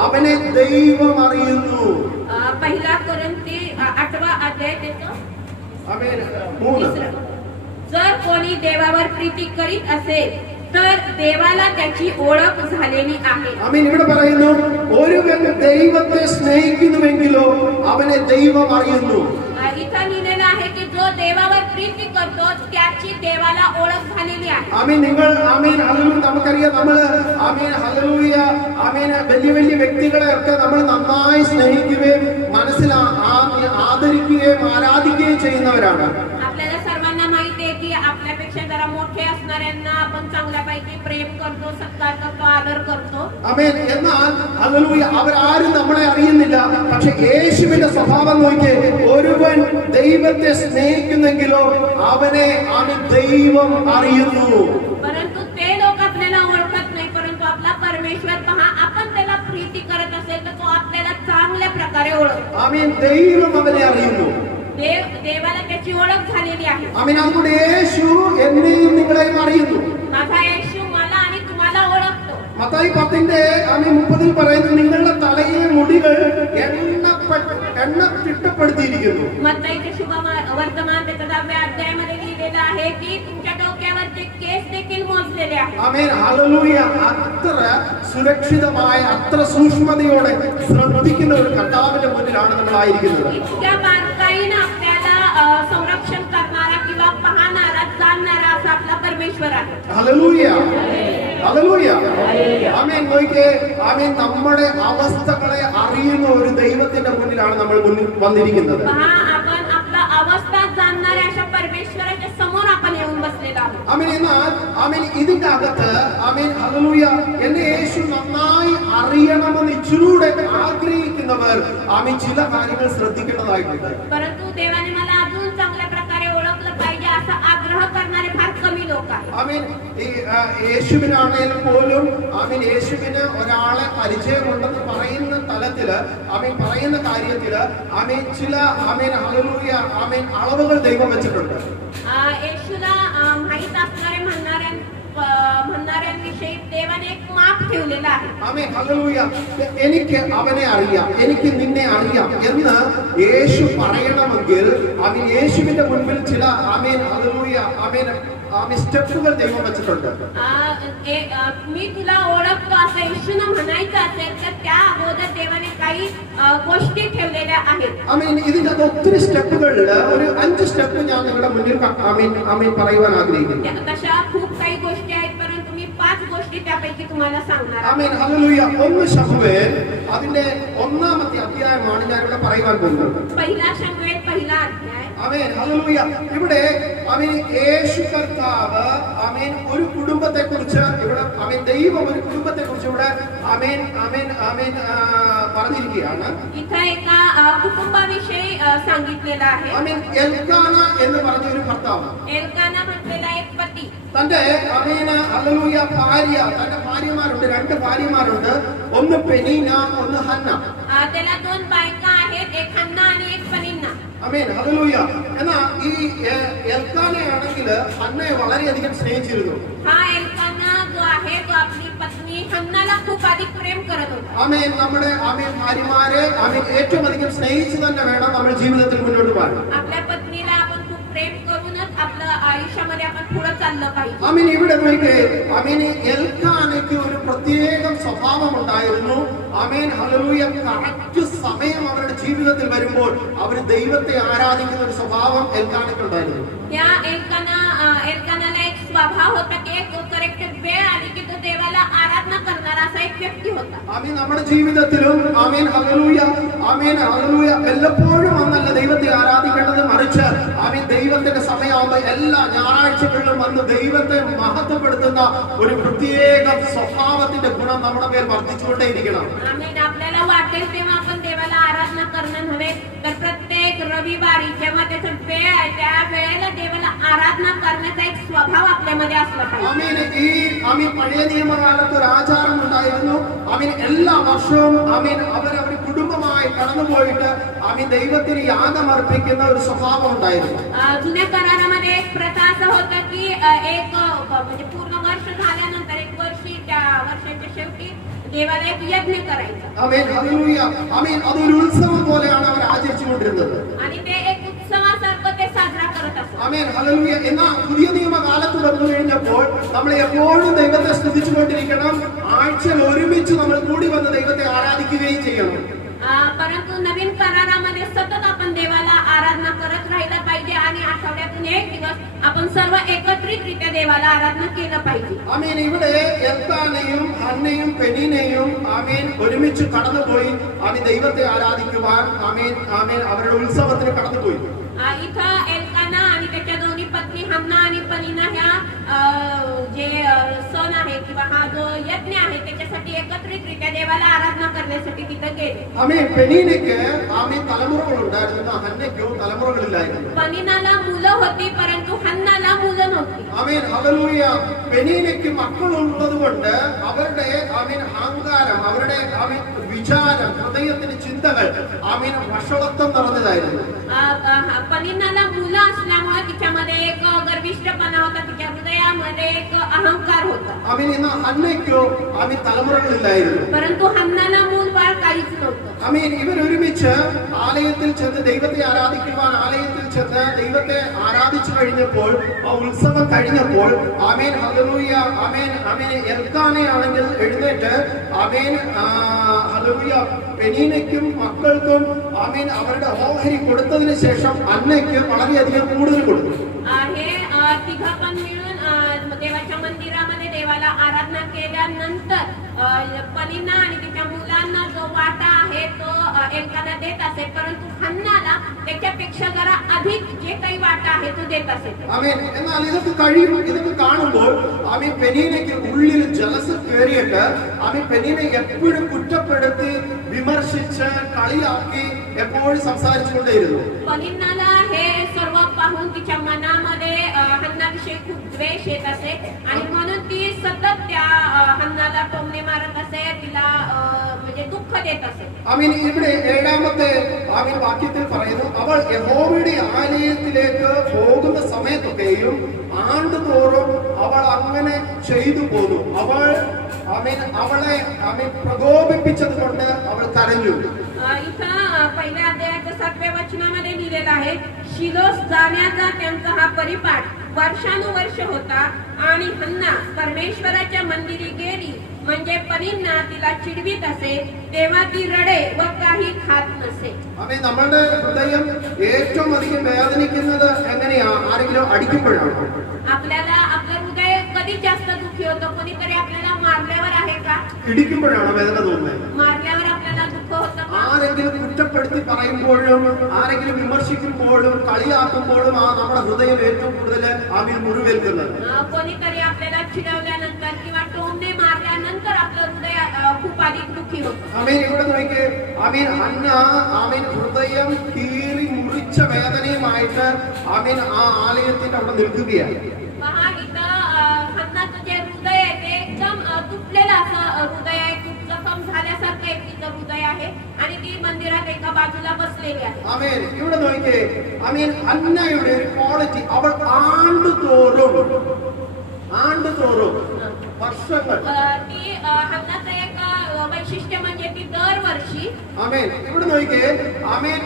അവനെ ദൈവം അറിയുന്നു. पहिला कोरिन्थी 8वा अध्याय त्याचं ആമേൻ. 3 जर कोणी देवावर प्रीती करीत असेल तर देवाला त्याची ओळख झालेली आहे. ആമേൻ. ഇവിടെ പറയുന്നു ഒരുവൻ ദൈവത്തെ സ്നേഹിക്കുന്നുവെങ്കിലോ അവനെ ദൈവം അറിയുന്നു. इथं लिहिलेलं आहे की जो देवावर प्रीती करतो त्याची देवाला ओळख झालेली आहे. ആമേൻ. നിങ്ങൾ ആമേൻ ഹല്ലേലൂയ. നമുക്കറിയാം നമ്മൾ ആമേൻ ഹല്ലേലൂയ ആമേൻ വലിയ വലിയ വ്യക്തികളെ ഒക്കെ നമ്മൾ നന്നായി സ്നേഹിക്കുകയും ആദരിക്കുകയും ആരാധിക്കുകയും ചെയ്യുന്നവരാണ്. आपल्याला सर्वांना माहिती आहे की आपल्यापेक्षा जरा मोठे असणाऱ्यांना आपण चांगल्यापैकी प्रेम करतो, सत्कार करतो, आदर करतो. ആമേൻ. എന്നാൽ ഹല്ലേലൂയ അവരാരും നമ്മളെ അറിയുന്നില്ല. പക്ഷെ യേശുവിന്റെ സ്വഭാവം നോക്കി, ഒരുവൻ ദൈവത്തെ സ്നേഹിക്കുന്നെങ്കിലോ അവനെ ദൈവം അറിയുന്നു. परंतु ते लोक आपल्याला ओळखत नाही, परंतु आपला परमेश्वर पहा, आपण त्याला प्रीती करत असेल तर तो आपल्याला चांगल्या प्रकारे ओळखतो. ആമേൻ. ദൈവം അവനെ അറിയുന്നു. देवाला त्याची ओळख झालेली आहे. ആമേൻ. അതുകൊണ്ട് യേശു എന്നെയും നിങ്ങളെയും അറിയുന്നു. माझा येशू मला आणि तुम्हाला ओळखतो. മത്തായി 10:30 പറയുന്നു, നിങ്ങളുടെ തലയിലെ മുടികൾ എണ്ണ തിട്ടപ്പെടുത്തിയിരിക്കുന്നു. मत्ताईचे शुभ वर्तमान त्याच्या 10व्या अध्यायामध्ये लिहिलेलं आहे की तुमच्या डोक्यावरचे केस देखील मोजलेले आहेत. ആമേൻ. ഹല്ലേലൂയ. അത്ര സുരക്ഷിതമായ, അത്ര സൂക്ഷ്മതയോടെ ശ്രദ്ധിക്കുന്ന ഒരു കർത്താവിന്റെ മുന്നിലാണ് നമ്മൾ ആയിരിക്കുന്നത്. इतक्या बारकाईने आपल्याला संरक्षण करणारा किंवा पाहणारा, जाणणारा असा आपला परमेश्वर आहे. ഹല്ലേലൂയ. ഹല്ലേലൂയ. ആമേൻ. നോക്കിക്കേ, ആമേൻ. നമ്മുടെ അവസ്ഥകളെ അറിയുന്ന ഒരു ദൈവത്തിന്റെ മുന്നിലാണ് നമ്മൾ മുന്നിൽ വന്നിരിക്കുന്നത്. पहा, आपण आपला अवस्था जाणणाऱ्या अशा परमेश्वराच्या समोर आपण येऊन बसलेलो आहोत. ആമേൻ. എന്നാൽ ആമേൻ ഇതിന്റെ അകത്ത് ആമേൻ ഹല്ലേലൂയ എന്നെ യേശു നന്നായി അറിയണമെന്ന് ഇച്ചിലൂടെ ആഗ്രഹിക്കുന്നവർ ആമേൻ ചില കാര്യങ്ങൾ ശ്രദ്ധിക്കേണ്ടതായിട്ടുണ്ട്. परंतु देवाने मला अजून चांगल्या प्रकारे ओळखलं पाहिजे असा आग्रह करणारे फार कमी लोक आहेत. ആമേൻ. ഈ യേശുവിനാണേലും പോലും ആമേൻ യേശുവിന് ഒരാളെ പരിചയമുണ്ടെന്ന് പറയുന്ന തലത്തില് ആമേൻ പറയുന്ന കാര്യത്തില് ആമേൻ ചില ആമേൻ ഹല്ലേലൂയ ആമേൻ അളവുകൾ ദൈവം വെച്ചിട്ടുണ്ട്. येशूला माहित असणारे म्हणणाऱ्यांविषयी देवाने एक माप ठेवलेला आहे. ആമേൻ. ഹല്ലേലൂയ. എനിക്ക് അവനെ അറിയാം, എനിക്ക് നിന്നെ അറിയാം എന്ന് യേശു പറയണമെങ്കിൽ ആമേൻ യേശുവിന്റെ മുൻപിൽ ചില ആമേൻ ഹല്ലേലൂയ ആമേൻ സ്റ്റെപ്പുകൾ ദൈവം വെച്ചിട്ടുണ്ട്. मी तुला ओळखतो असं येशूनं म्हणायचं असेल तर त्या अगोदर देवाने काही गोष्टी ठेवलेल्या आहेत. ആമേൻ. ഇതിന്റെ ഒത്തിരി സ്റ്റെപ്പുകളിൽ ഒരു 5 സ്റ്റെപ്പ് ഞാൻ നിങ്ങളുടെ മുന്നിൽ ആമേൻ ആമേൻ പറയുവാൻ ആഗ്രഹിക്കുന്നു. तशा खूप काही गोष्टी आहेत, परंतु मी 5 गोष्टी त्यापैकी तुम्हाला सांगणार आहे. ആമേൻ. ഹല്ലേലൂയ. 1 ശമൂവേൽ അതിന്റെ 1-ാമത്തെ അധ്യായമാണ് ഞാൻ ഇവിടെ പറയുവാൻ പോകുന്നത്. पहिला शमूएल पहिला अध्याय. ആമേൻ. ഹല്ലേലൂയ. ഇവിടെ ആമേൻ യേശു കർത്താവ് ആമേൻ ഒരു കുടുംബത്തെ കുറിച്ച് ഇവിടെ ആമേൻ ദൈവം ഒരു കുടുംബത്തെ കുറിച്ച് ഇവിടെ ആമേൻ ആമേൻ ആമേൻ പറഞ്ഞിരിക്കുകയാണ്. इथं एका कुटुंबाविषयी सांगितलेलं आहे. ആമേൻ. എൽക്കാന എന്ന് പറഞ്ഞ ഒരു ഭർത്താവ്, एल्काना म्हटलेला एक पती, തന്റെ ആമേൻ ഹല്ലേലൂയ ഭാര്യ, തന്റെ ഭാര്യമാരുണ്ട്, 2 ഭാര്യമാരുണ്ട്. ഒന്ന് പെനീന, ഒന്ന് ഹന്ന. त्याला 2 बायका आहेत, एक हन्ना आणि एक पनिन्ना. ആമേൻ. ഹല്ലേലൂയ. എന്നാ ഈ എൽക്കാനയാണെങ്കിൽ ഹന്നയെ വളരെയധികം സ്നേഹിച്ചിരുന്നു. हा एल्काना जो आहे तो आपली पत्नी हन्नाला खूप अधिक प्रेम करत होता. ആമേൻ. നമ്മുടെ ആമേൻ ഭാര്യമാരെ ആമേൻ ഏറ്റവും അധികം സ്നേഹിച്ച് തന്നെ വേണം നമ്മൾ ജീവിതത്തിൽ മുന്നോട്ട് പോകാൻ. आपल्या पत्नीला आपण खूप प्रेम करूनच आपलं आयुष्यामध्ये आपण पुढे चाललं पाहिजे. ആമേൻ. ഇവിടെ നോക്കിയേ, ആമേൻ എൽക്കാനയ്ക്ക് ഒരു പ്രത്യേക സ്വഭാവം ഉണ്ടായിരുന്നു. ആമേൻ. ഹല്ലേലൂയ. കറക്റ്റ് സമയം അവരുടെ ജീവിതത്തിൽ വരുമ്പോൾ അവർ ദൈവത്തെ ആരാധിക്കുന്ന ഒരു സ്വഭാവം എൽക്കാനയ്ക്ക് ഉണ്ടായിരുന്നു. या एल्कानाला एक स्वभाव होता की एक करेक्ट वेळ आली की तो देवाला आराधना करणारा असा एक व्यक्ती होता. ആമേൻ. നമ്മുടെ ജീവിതത്തിലും ആമേൻ ഹല്ലേലൂയ ആമേൻ ഹല്ലേലൂയ വല്ലപ്പോഴും വന്നല്ല ദൈവത്തെ ആരാധിക്കേണ്ടത്, മറിച്ച് ആമേൻ ദൈവത്തിന്റെ സമയമാകുമ്പോൾ എല്ലാ ഞായറാഴ്ചകളിലും വന്ന് ദൈവത്തെ മഹത്വപ്പെടുത്തുന്ന ഒരു പ്രത്യേക സ്വഭാവത്തിന്റെ ഗുണം നമ്മുടെ മേൽ വർദ്ധിച്ചുകൊണ്ടേയിരിക്കണം. आमेन. आपल्याला वाटेल तेव्हा आपण देवाला आराधना करणं नव्हे, तर प्रत्येक रविवारी जेव्हा त्याचा वेळ आहे त्या वेळेला देवाला आराधना करण्याचा एक स्वभाव आपल्यामध्ये असला पाहिजे. ആമേൻ. ഈ ആമേൻ പഴയ നിയമകാലത്ത് ഒരു ആചാരം ഉണ്ടായിരുന്നു. ആമേൻ. എല്ലാ വർഷവും ആമേൻ അവർ കുടുംബമായി കടന്നുപോയിട്ട് ആമേൻ ദൈവത്തിന് യാഗം അർപ്പിക്കുന്ന ഒരു സ്വഭാവം ഉണ്ടായിരുന്നു. जुन्या करारामध्ये एक प्रथा असं होतं की एक म्हणजे पूर्ण वर्ष झाल्यानंतर एक वर्षी त्या वर्षाच्या शेवटी देवाला एक यज्ञ करायचा. ആമേൻ. ഹല്ലേലൂയ. ആമേൻ. അതൊരു ഉത്സവം പോലെയാണ് അവർ ആചരിച്ചുകൊണ്ടിരുന്നത്. आणि ते एक उत्सवासारखं ते साजरा करत असत. ആമേൻ. ഹല്ലേലൂയ. എന്നാൽ പുതിയ നിയമകാലത്ത് വന്നു കഴിഞ്ഞപ്പോൾ നമ്മൾ എപ്പോഴും ദൈവത്തെ സ്തുതിച്ചുകൊണ്ടിരിക്കണം. ആഴ്ചയിൽ ഒരുമിച്ച് നമ്മൾ കൂടി വന്ന് ദൈവത്തെ ആരാധിക്കുകയും ചെയ്യണം. परंतु नवीन करारामध्ये सतत आपण देवाला आराधना करत राहिलं पाहिजे. आणि आठवड्यातून एक दिवस आपण सर्व एकत्रितरित्या देवाला आराधना केलं पाहिजे. ആമേൻ. ഇവിടെ എൽക്കാനയും ഹന്നയും പെനീനയും ആമേൻ ഒരുമിച്ച് കടന്നുപോയി ആമേൻ ദൈവത്തെ ആരാധിക്കുവാൻ ആമേൻ ആമേൻ അവരുടെ ഉത്സവത്തിന് കടന്നുപോയി. इथं एल्काना आणि त्याच्या दोन्ही पत्नी हन्ना आणि पनिना ह्या जे सण आहे किंवा हा जो यज्ञ आहे त्याच्यासाठी एकत्रितरित्या देवाला आराधना करण्यासाठी तिथं गेले. ആമേൻ. പെനീനയ്ക്ക് ആമേൻ തലമുറകൾ ഉണ്ടായിരുന്നു, ഹന്നയ്ക്കോ തലമുറകളില്ലായിരുന്നു. पनिनाला मुलं होती परंतु हन्नाला मुलं नव्हती. ആമേൻ. ഹല്ലേലൂയ. പെനീനയ്ക്ക് മക്കളുള്ളത് കൊണ്ട് അവരുടെ ആമേൻ അഹങ്കാരം, അവരുടെ ആമേൻ വിചാരം, ഹൃദയത്തിന്റെ ചിന്തകൾ ആമേൻ വഷളത്വം നിറഞ്ഞതായിരുന്നു. पनिनाला मुलं असल्यामुळे तिच्यामध्ये एक गर्विष्ठपणा होता, तिच्या हृदयामध्ये एक अहंकार होता. ആമേൻ. ഇന്ന് ഹന്നയ്ക്കോ ആമേൻ തലമുറകളില്ലായിരുന്നു. परंतु हन्नाला मूल बाळ काहीच नव्हतं. ആമേൻ. ഇവർ ഒരുമിച്ച് ആലയത്തിൽ ചെന്ന് ദൈവത്തെ ആരാധിക്കുവാൻ ആലയത്തിൽ ചെന്ന് ദൈവത്തെ ആരാധിച്ചു കഴിഞ്ഞപ്പോൾ, ആ ഉത്സവം കഴിഞ്ഞപ്പോൾ ആമേൻ ഹല്ലേലൂയ ആമേൻ ആമേൻ എൽക്കാനയാണെങ്കിൽ എഴുന്നേറ്റ് ആമേൻ ഹല്ലേലൂയ പെനീനയ്ക്കും മക്കൾക്കും ആമേൻ അവരുടെ ഓഹരി കൊടുത്തതിന് ശേഷം അന്നയ്ക്ക് വളരെയധികം കൂടുതൽ കൊടുത്തു. हे तिघं पण मिळून देवाच्या मंदिरामध्ये देवाला आराधना केल्यानंतर पनिना आणि तिच्या मुलांना जो वाटा आहे तो एल्काना देत असेल, परंतु हन्नाला त्याच्यापेक्षा जरा अधिक जे काही वाटा आहे तो देत असेल. ആമേൻ. എന്നാൽ ഇതൊക്കെ കാണുമ്പോൾ ആമേൻ പെനീനയ്ക്ക് ഉള്ളിൽ ജലസ് കയറിയിട്ട് ആമേൻ പെനീനെ എപ്പോഴും കുറ്റപ്പെടുത്തി വിമർശിച്ച് കളിയാക്കി എപ്പോഴും സംസാരിച്ചുകൊണ്ടേയിരുന്നു. पनिन्नाला हे सर्व पाहून तिच्या मनामध्ये हन्नाविषयी खूप द्वेष येत असे आणि म्हणून ती सतत त्या हन्नाला टोमणे मारत असे, तिला म्हणजे दुःख देत असे. ആമേൻ. ഇവിടെ 7-ാമത്തെ ആമേൻ വാക്യത്തിൽ പറയുന്നു, അവൾ യഹോവയുടെ ആലയത്തിലേക്ക് പോകുന്ന സമയത്തൊക്കെയും ആണ്ടുതോറും അവൾ അങ്ങനെ ചെയ്തു പോന്നു. അവളെ ആമേൻ പ്രകോപിപ്പിച്ചത് കൊണ്ട് അവൾ കരഞ്ഞു. इथं पहिल्या अध्यायाच्या 7व्या वचनामध्ये लिहिलेलं आहे, शिलोस जाण्याचा त्यांचा हा परिपाठ वर्षानुवर्ष होता आणि हन्ना परमेश्वराच्या मंदिरी गेली म्हणजे पनिन्ना तिला चिडवीत असे, तेव्हा ती रडे व काही खात नसे. ആമേൻ. നമ്മളുടെ ഹൃദയം ഏറ്റവും അധികം വേദനിക്കുന്നത് എങ്ങനെയാ? ആരെങ്കിലും അടിക്കുമ്പോഴാണ്. आपल्याला आपलं हृदय कधी जास्त दुःखी होतं? कोणीतरी आपल्याला मारल्यावर आहे का? ഇടിക്കുമ്പോഴാണോ വേദന തോന്നുന്നത്? मारल्यावर आपल्याला दुःख होतं का? ആരെങ്കിലും കുറ്റപ്പെടുത്തി പറയുമ്പോഴും ആരെങ്കിലും വിമർശിക്കുമ്പോഴും കളിയാക്കുമ്പോഴും നമ്മുടെ ഹൃദയം ഏറ്റവും കൂടുതൽ ആമേൻ മുറിവേൽക്കുന്നത്. कोणीतरी आपल्याला चिडवल्यानंतर किंवा टोमणे मारल्यानंतर आपलं हृदय खूप अधिक दुःखी होतं. ആമേൻ. ഇവിടെ നോക്കിയേ ആമേൻ ഹന്ന ആമേൻ ഹൃദയം കീറി മുറിച്ച വേദനയുമായിട്ട് ആമേൻ ആ ആലയത്തിന്റെ അവിടെ നിൽക്കുകയാണ്. पहा इथं हन्नाचं जे हृदय आहे ते एकदम तुटलेलं असं हृदय आहे, खूप जखम झाल्यासारखं एक तिचं हृदय आहे आणि ती मंदिरात एका बाजूला बसलेली आहे. ആമേൻ. ഇവിടെ നോക്കിയേ ആമേൻ ഹന്നയുടെ ഒരു ക്വാളിറ്റി, അവൾ ആണ്ടുതോറും വർഷങ്ങൾ ती हन्नाचं एक वैशिष्ट्य म्हणजे ती दरवर्षी ആമേൻ. ഇവിടെ നോക്കിയേ ആമേൻ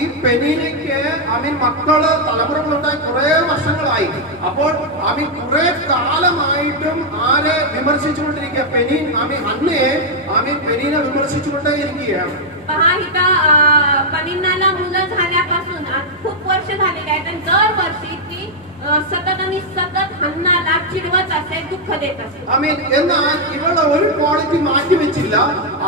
ഈ പെനീനയ്ക്ക് ആമേൻ മക്കള് തലമുറകളുണ്ടായി കുറെ വർഷങ്ങളായി. അപ്പോൾ ആമേൻ കുറെ കാലമായിട്ടും ആരെ വിമർശിച്ചുകൊണ്ടിരിക്കുക? ആമേൻ ഹന്നയെ ആമേൻ പെനീനെ വിമർശിച്ചുകൊണ്ടേ ഇരിക്കുകയാണ്. पहा इथं पनिन्नाला मुलं झाल्यापासून खूप वर्ष झालेली आहेत आणि दरवर्षी ती सतत आणि सतत हन्नाला चिडवत असे, दुःख देत असे. ആമേൻ. എന്നാൽ ഇവളുടെ ഒരു ക്വാളിറ്റി മാറ്റി വെച്ചില്ല.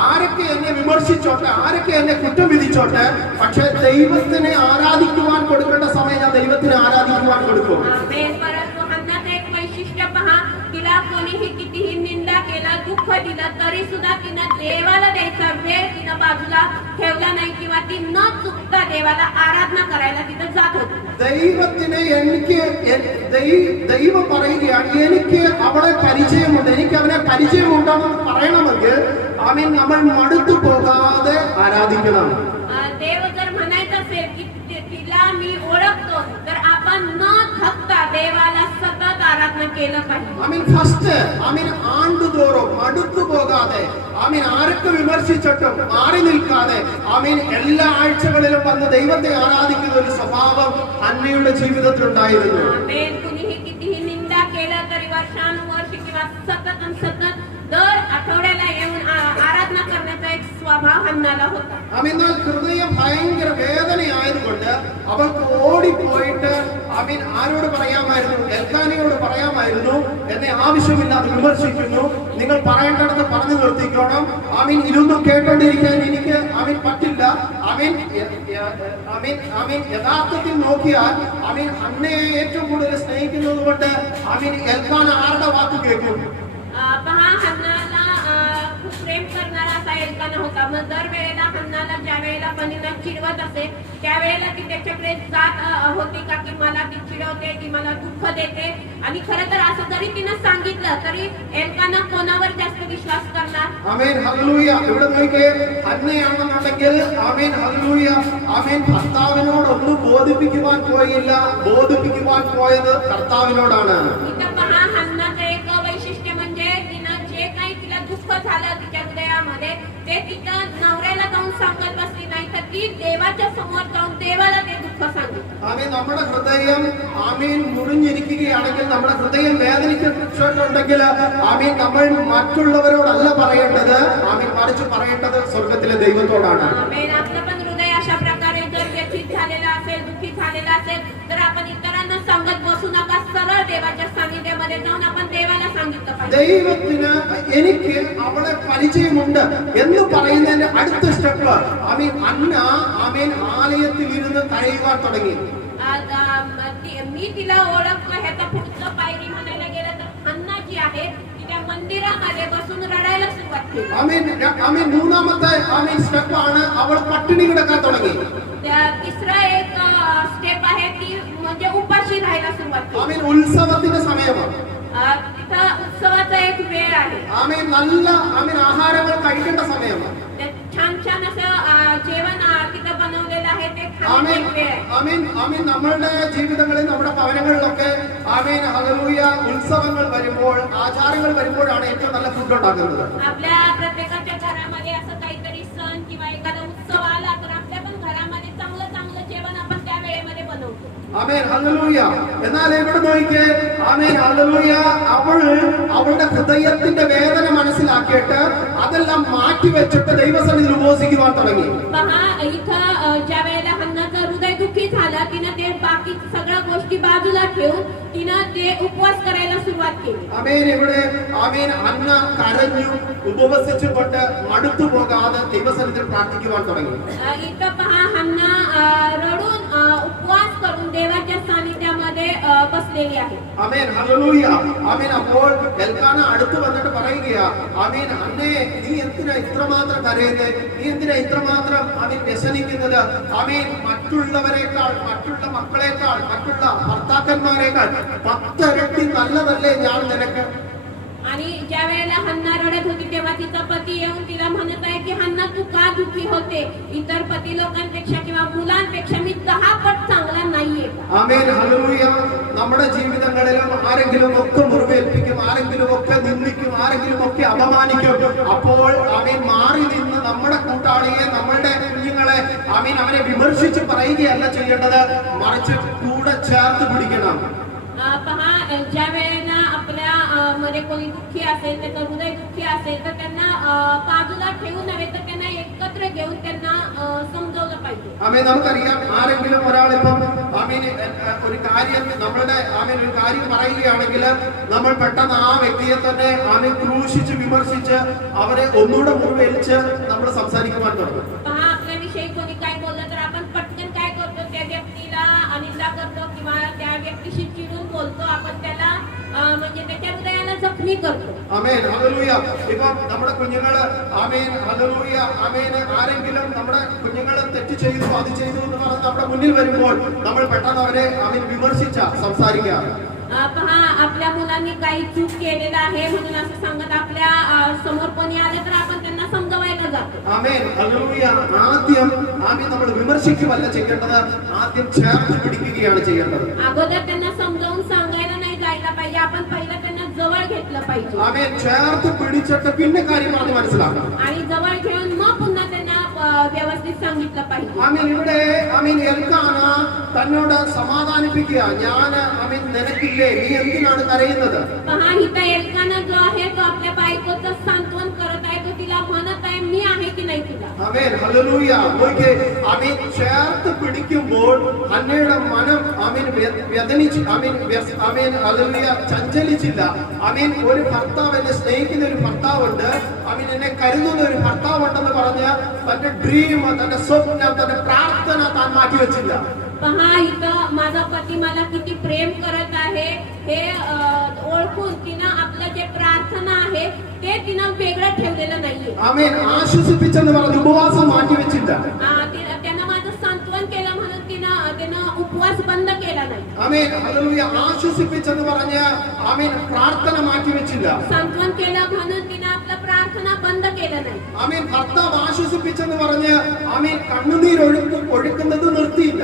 ആരൊക്കെ എന്നെ വിമർശിച്ചോട്ടെ, ആരൊക്കെ എന്നെ കുറ്റം വിധിച്ചോട്ടെ, പക്ഷെ ദൈവത്തിനെ ആരാധിക്കുവാൻ കൊടുക്കേണ്ട സമയം ഞാൻ ദൈവത്തിനെ ആരാധിക്കുവാൻ കൊടുക്കും. परंतु हन्नाचं एक वैशिष्ट्य पहा, तिला कोणीही कितीही निंदा केला, दुःख दिलं तरी सुद्धा तिनं देवाला द्यायचा वेळ तिनं बाजूला ठेवला नाही किंवा ती न चुकता देवाला आराधना करायला तिथं जात होती. ദൈവത്തിനെ ദൈവം പറയുകയാണ്, എനിക്ക് അവളെ പരിചയമുണ്ട്, എനിക്ക് അവനെ പരിചയമുണ്ടെന്ന് പറയണമെങ്കിൽ ആമേൻ നമ്മൾ മടുത്തു പോകാതെ ആരാധിക്കണം. देव जर म्हणायचं असेल की तिला मी ओळखतो तर आपण न थकता देवाला सतत आराधना केलं पाहिजे. ആമേൻ. ഫസ്റ്റ് ആമേൻ ആണ്ടുതോറും മടുത്തു പോകാതെ ആമേൻ ആരൊക്കെ വിമർശിച്ചിട്ടും മാറി നിൽക്കാതെ ആമേൻ എല്ലാ ആഴ്ചകളിലും വന്ന് ദൈവത്തെ ആരാധിക്കുന്ന ഒരു സ്വഭാവം ഹന്നയുടെ ജീവിതത്തിൽ ഉണ്ടായിരുന്നു. आमेन. कुणीही कितीही निंदा केलं तरी वर्षानुवर्ष किंवा सतत दर आठवड्याला येऊन आराधना करण्याचा एक स्वभाव स्वभाव हन्नाला होता. എന്നാൽ ഹൃദയം ഭയങ്കര വേദനയായതുകൊണ്ട് അവൾക്ക് ഓടിപ്പോയിട്ട് ആരോട് പറയാമായിരുന്നു? എൽക്കാനയോട് പറയാമായിരുന്നു, എന്നെ ആവശ്യമില്ലാതെ വിമർശിക്കുന്നു, നിങ്ങൾ പറയേണ്ടടുത്ത് പറഞ്ഞു നിർത്തിക്കണം, ഇതൊന്നും കേട്ടോണ്ടിരിക്കാൻ എനിക്ക് പറ്റില്ല. യഥാർത്ഥത്തിൽ നോക്കിയാൽ ഹന്നയെ ഏറ്റവും കൂടുതൽ സ്നേഹിക്കുന്നത് കൊണ്ട് എൽക്കാന ആരുടെ വാക്ക് കേൾക്കും? पहा हन्नाला खूप प्रेम करणारा असा एल्काना होता. मग दर वेळेला हन्नाला ज्या वेळेला पनीला चिडवत असे त्यावेळेला ती त्याच्याकडे जात होती का की मला ती चिडवते, ती मला दुःख देते. आणि खरं तर असं जरी तिनं सांगितलं तरी एल्काना कोणावर जास्त विश्वास करणार? Amen hallelujah. ഇവിടെ നോക്കിയേ, ഹന്നയാണെന്നുണ്ടെങ്കിൽ ആമേൻ ഹല്ലേലൂയ ഭർത്താവിനോട് ഒന്നും ബോധിപ്പിക്കുവാൻ പോയില്ല, ബോധിപ്പിക്കുവാൻ പോയത് കർത്താവിനോടാണ്. इथं पहा हन्नाचं एक वैशिष्ट्य म्हणजे तिनं जे काही तिला दुःख झालं तिच्या हृदयामध्ये ते तिच्या नवऱ्याला जाऊन सांगत बसली नाही, तर ती देवाच्या समोर जाऊन देवाला ते दुःख सांगितलं. നമ്മുടെ ഹൃദയം മുറിഞ്ഞിരിക്കുകയാണെങ്കിൽ, നമ്മുടെ ഹൃദയം വേദനിച്ചിട്ടുണ്ടെങ്കിൽ നമ്മൾ മറ്റുള്ളവരോടല്ല പറയേണ്ടത്, മറിച്ച് പറയേണ്ടത് സ്വർഗത്തിലെ ദൈവത്തോടാണ്. आपलं पण हृदय अशा प्रकारे जर व्यथित झालेलं असेल, दुःखी झालेलं असेल, तर आपण इतरांना सांगत बसू नका. सरळ देवाच्या सानिध्यामध्ये जाऊन आपण देवाला सांगितलं पाहिजे. ദൈവത്തിന് എനിക്ക് അവളെ പരിചയമുണ്ട് എന്ന് പറയുന്നതിന്റെ അടുത്ത സ്റ്റെപ്പ് അന്ന ആലയത്തിൽ ഇരുന്ന് കരയുവാൻ തുടങ്ങി. मी तिला ओळखलं, ह्याचा पुढचं पायरी म्हणायला गेलं तर हन्ना जी आहे ती त्या मंदिरामध्ये बसून रडायला सुरुवात केली. മൂന്നാമത്തെ സ്റ്റെപ്പ് ആണ് അവൾ പട്ടിണി കിടക്കാൻ തുടങ്ങി. तिसरा एक स्टेप आहे ती म्हणजे उपाशी राहायला सुरुवात केली. ഉത്സവത്തിന്റെ സമയമാണ്. तिथं उत्सवाचा एक वेळ आहे. നല്ല ആഹാരങ്ങൾ കഴിക്കേണ്ട സമയമാണ്. छान छान असं जेवण तिथं बनवलेलं आहे, ते खाण्याची वेळ आहे. നമ്മളുടെ ജീവിതങ്ങളിൽ, നമ്മുടെ ഭവനങ്ങളിലൊക്കെ ഹല്ലേലൂയ ഉത്സവങ്ങൾ വരുമ്പോൾ, ആചാരങ്ങൾ വരുമ്പോഴാണ് ഏറ്റവും നല്ല ഫുഡ് ഉണ്ടാക്കുന്നത്. आपल्या प्रत्येकाच्या घरामध्ये असं काहीतरी सण किंवा एखादा उत्सव आला तर आपल्या पण घरामध्ये चांगलं चांगलं जेवण आपण त्या वेळेमध्ये बनवतो. Amen hallelujah. എന്നാൽ ഇവിടെ നോക്കിയേ, ഹല്ലേലൂയ അവളുടെ ഹൃദയത്തിന്റെ വേദന മനസ്സിലാക്കിയിട്ട് അതെല്ലാം മാറ്റി വെച്ചിട്ട് ദൈവസന്നിധിയിൽ ഉപവസിക്കുവാൻ തുടങ്ങി. पहा इथं ज्या वेळेला हन्नाचं हृदय दुःखी झालं, तिनं ते बाकी सगळ्या गोष्टी बाजूला ठेवून तिनं ते उपवास करायला सुरुवात केली. ഇവിടെ അന്ന കരഞ്ഞു, ഉപവസിച്ചുകൊണ്ട് മടുത്തു പോകാതെ ദൈവസന്നിധിയിൽ പ്രാർത്ഥിക്കുവാൻ തുടങ്ങി. इथं पहा हन्ना रडून उपवास करून देवाच्या सानिध्यामध्ये बसलेली आहे. Amen hallelujah. അപ്പോൾ എൽക്കാന അടുത്ത് വന്നിട്ട് പറയുകയാ, അന്നേ നീ എന്തിനാ ഇത്രമാത്രം കരയുന്നത്? നീ എന്തിനാ ഇത്രമാത്രം വ്യസനിക്കുന്നത്? മറ്റുള്ളവരെക്കാൾ, മറ്റുള്ള മക്കളെക്കാൾ, മറ്റുള്ള ഭർത്താക്കന്മാരെക്കാൾ 10 ഇരട്ടി നല്ലതല്ലേ ഞാൻ നിനക്ക്? आणि ज्या वेळेला हन्ना रडत होती तेव्हा तिचा पती येऊन तिला म्हणत आहे की हन्ना तू का दुःखी होते? इतर पती लोकांपेक्षा किंवा मुलांपेक्षा मी 10 पट चांगला नाहीये. Amen hallelujah. നമ്മുടെ ജീവിതങ്ങളിലും ആരെങ്കിലും ഒക്കെ മുറിവേൽപ്പിക്കും, ആരെങ്കിലും ഒക്കെ നിന്ദിക്കും, ആരെങ്കിലും ഒക്കെ അപമാനിക്കും. അപ്പോൾ മാറി നിന്ന് നമ്മുടെ കൂട്ടാളിയെ, നമ്മളുടെ കുഞ്ഞുങ്ങളെ അവനെ വിമർശിച്ച് പറയുകയല്ല ചെയ്യേണ്ടത്, മറിച്ച് കൂടെ ചേർത്ത് പിടിക്കണം. पहा ज्या वेळेला आपल्या मध्ये कोणी दुःखी असेल, त्याचं हृदय दुःखी असेल, तर त्यांना बाजूला ठेवून नव्हे तर त्यांना एकत्र घेऊन त्यांना समजवलं पाहिजे. നമുക്കറിയാം, ആരെങ്കിലും ഒരാളിപ്പം ഒരു കാര്യം നമ്മളുടെ ഒരു കാര്യം പറയുകയാണെങ്കിൽ നമ്മൾ പെട്ടെന്ന് ആ വ്യക്തിയെ തന്നെ ക്രൂശിച്ച് വിമർശിച്ച് അവരെ ഒന്നുകൂടെ മുറിവേൽച്ച് നമ്മൾ സംസാരിക്കുവാൻ തുടങ്ങും. पहा आपल्याविषयी कोणी काय बोललं तर आपण पटकन काय करतो, त्या व्यक्तीला अनिंदा करतो किंवा त्या व्यक्तीशी चिडून बोलतो. आपण त्याला म्हणजे त्याच्या हृदयाला जखमी करतो. Amen hallelujah. ഇപ്പം നമ്മുടെ കുഞ്ഞുങ്ങള് ഹല്ലേലൂയ ആരെങ്കിലും നമ്മുടെ കുഞ്ഞുങ്ങളെ തെറ്റ് ചെയ്തു, അത് ചെയ്തു എന്ന് പറഞ്ഞ് നമ്മുടെ മുന്നിൽ വരുമ്പോൾ നമ്മൾ പെട്ടെന്ന് അവരെ വിമർശിച്ച സംസാരിക്കാം. पहा आपल्या मुलांनी काही चूक केलेलं आहे म्हणून असं सांगत आपल्या समोर कोणी आलं तर आपण त्यांना समजवायला जातो. Amen hallelujah. ആദ്യം നമ്മൾ വിമർശിക്കുകയല്ല ചെയ്യേണ്ടത്, ആദ്യം ചേർത്ത് പിടിക്കുകയാണ് ചെയ്യേണ്ടത്. अगोदर त्यांना समजावून सांगायला नाही जायला पाहिजे, आपण पहिलं त्यांना जवळ घेतलं पाहिजे. ആമേൻ ചേർത്ത് പിടിച്ചിട്ട് പിന്നെ കാര്യം പറഞ്ഞ് മനസ്സിലാക്കണം. आणि जवळ घेऊन मग पुन्हा त्यांना व्यवस्थित सांगितलं पाहिजे. ഇവിടെ എൽക്കാന തന്നോട് സമാധാനിപ്പിക്കുക, ഞാൻ നിനക്കില്ലേ, നീ എന്തിനാണ് കരയുന്നത്? पहा इथं एल्काना जो आहे तो आपल्या बायकोचं सांत्वन करत आहे, तो तिला म्हणत आहे मी आहे की नाही तुला. Amen hallelujah. നോക്കിക്കേ, ആമേൻ ചേർത്ത് പിടിക്കുമ്പോൾ ഹന്നയുടെ മനം ആമേൻ വ്യതനിച്ചു, ആമേൻ ഹല്ലേലൂയ ചഞ്ചലിച്ചില്ല. ആമേൻ ഒരു ഭർത്താവ്, എന്നെ സ്നേഹിക്കുന്ന ഒരു ഭർത്താവുണ്ട്, ആമേൻ എന്നെ കരുതുന്ന ഒരു ഭർത്താവുണ്ടെന്ന് പറഞ്ഞ് തന്റെ ഡ്രീം, തന്റെ സ്വപ്നം, തന്റെ പ്രാർത്ഥന താൻ മാറ്റിവെച്ചില്ല. पहा इथं माझा पती मला किती प्रेम करत आहे हे ओळखून तिनं आपलं जे प्रार्थना आहे ते तिनं वेगळं ठेवलेलं नाहीये. ആമേൻ ആശ്വസിപ്പിച്ചെന്ന് പറഞ്ഞ് ഉപവാസം മാറ്റിവെച്ചില്ല. त्यानं माझं सांत्वन केलं म्हणून तिनं उपवास बंद केला नाही. Amen hallelujah. ആശ്വസിപ്പിച്ചെന്ന് പറഞ്ഞ് ആമേൻ പ്രാർത്ഥന മാറ്റിവെച്ചില്ല. सांत्वन केलं म्हणून तिनं आपलं प्रार्थना बंद केलं नाही. ആമേൻ ഭർത്താവ് ആശ്വസിപ്പിച്ചെന്ന് പറഞ്ഞ് ആമേൻ ഒഴുക്കുന്നത് നിർത്തിയില്ല.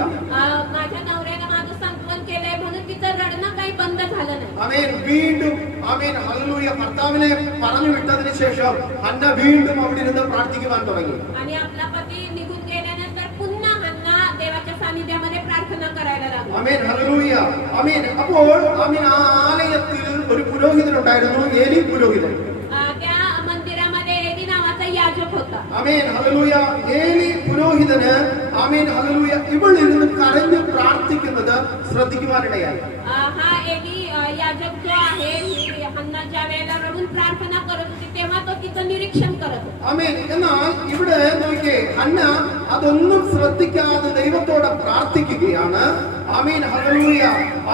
माझ्या नवऱ्याने माझं सांत्वन केलंय म्हणून तिचं रडणं काही बंद झालं नाही. ആമേൻ വീണ്ടും ആമേൻ ഹല്ലേലൂയ ഭർത്താവിനെ പറഞ്ഞു വിട്ടതിന് ശേഷം ഹന്ന വീണ്ടും അവിടെ ഇരുന്ന് പ്രാർത്ഥിക്കുവാൻ തുടങ്ങി. आणि आपला पती निघून गेल्यानंतर पुन्हा हन्ना देवाच्या सानिध्यामध्ये प्रार्थना करायला लागली. Amen hallelujah. ആമേൻ. അപ്പോൾ ആമേൻ ആ ആലയത്തിൽ ഒരു പുരോഹിതനുണ്ടായിരുന്നു, ഏലി പുരോഹിതൻ. त्या मंदिरामध्ये एली नावाचा याजक होता. Amen hallelujah. ഏലി പുരോഹിതന് ആമേൻ ഹല്ലേലൂയ ഇവൾ ഇരുന്ന് കരഞ്ഞു പ്രാർത്ഥിക്കുന്നത് ശ്രദ്ധിക്കുവാനിടയായി. हा एली याजक जो आहे, हन्ना ज्या वेळेला रडून प्रार्थना करत होती तेव्हा तो तिचं निरीक्षण करत होता. ആമേൻ. എന്നാൽ ഇവിടെ നോക്കിയേ, ഹന്ന അതൊന്നും ശ്രദ്ധിക്കാതെ ദൈവത്തോട് പ്രാർത്ഥിക്കുകയാണ്. ആമേൻ ഹല്ലേലൂയ.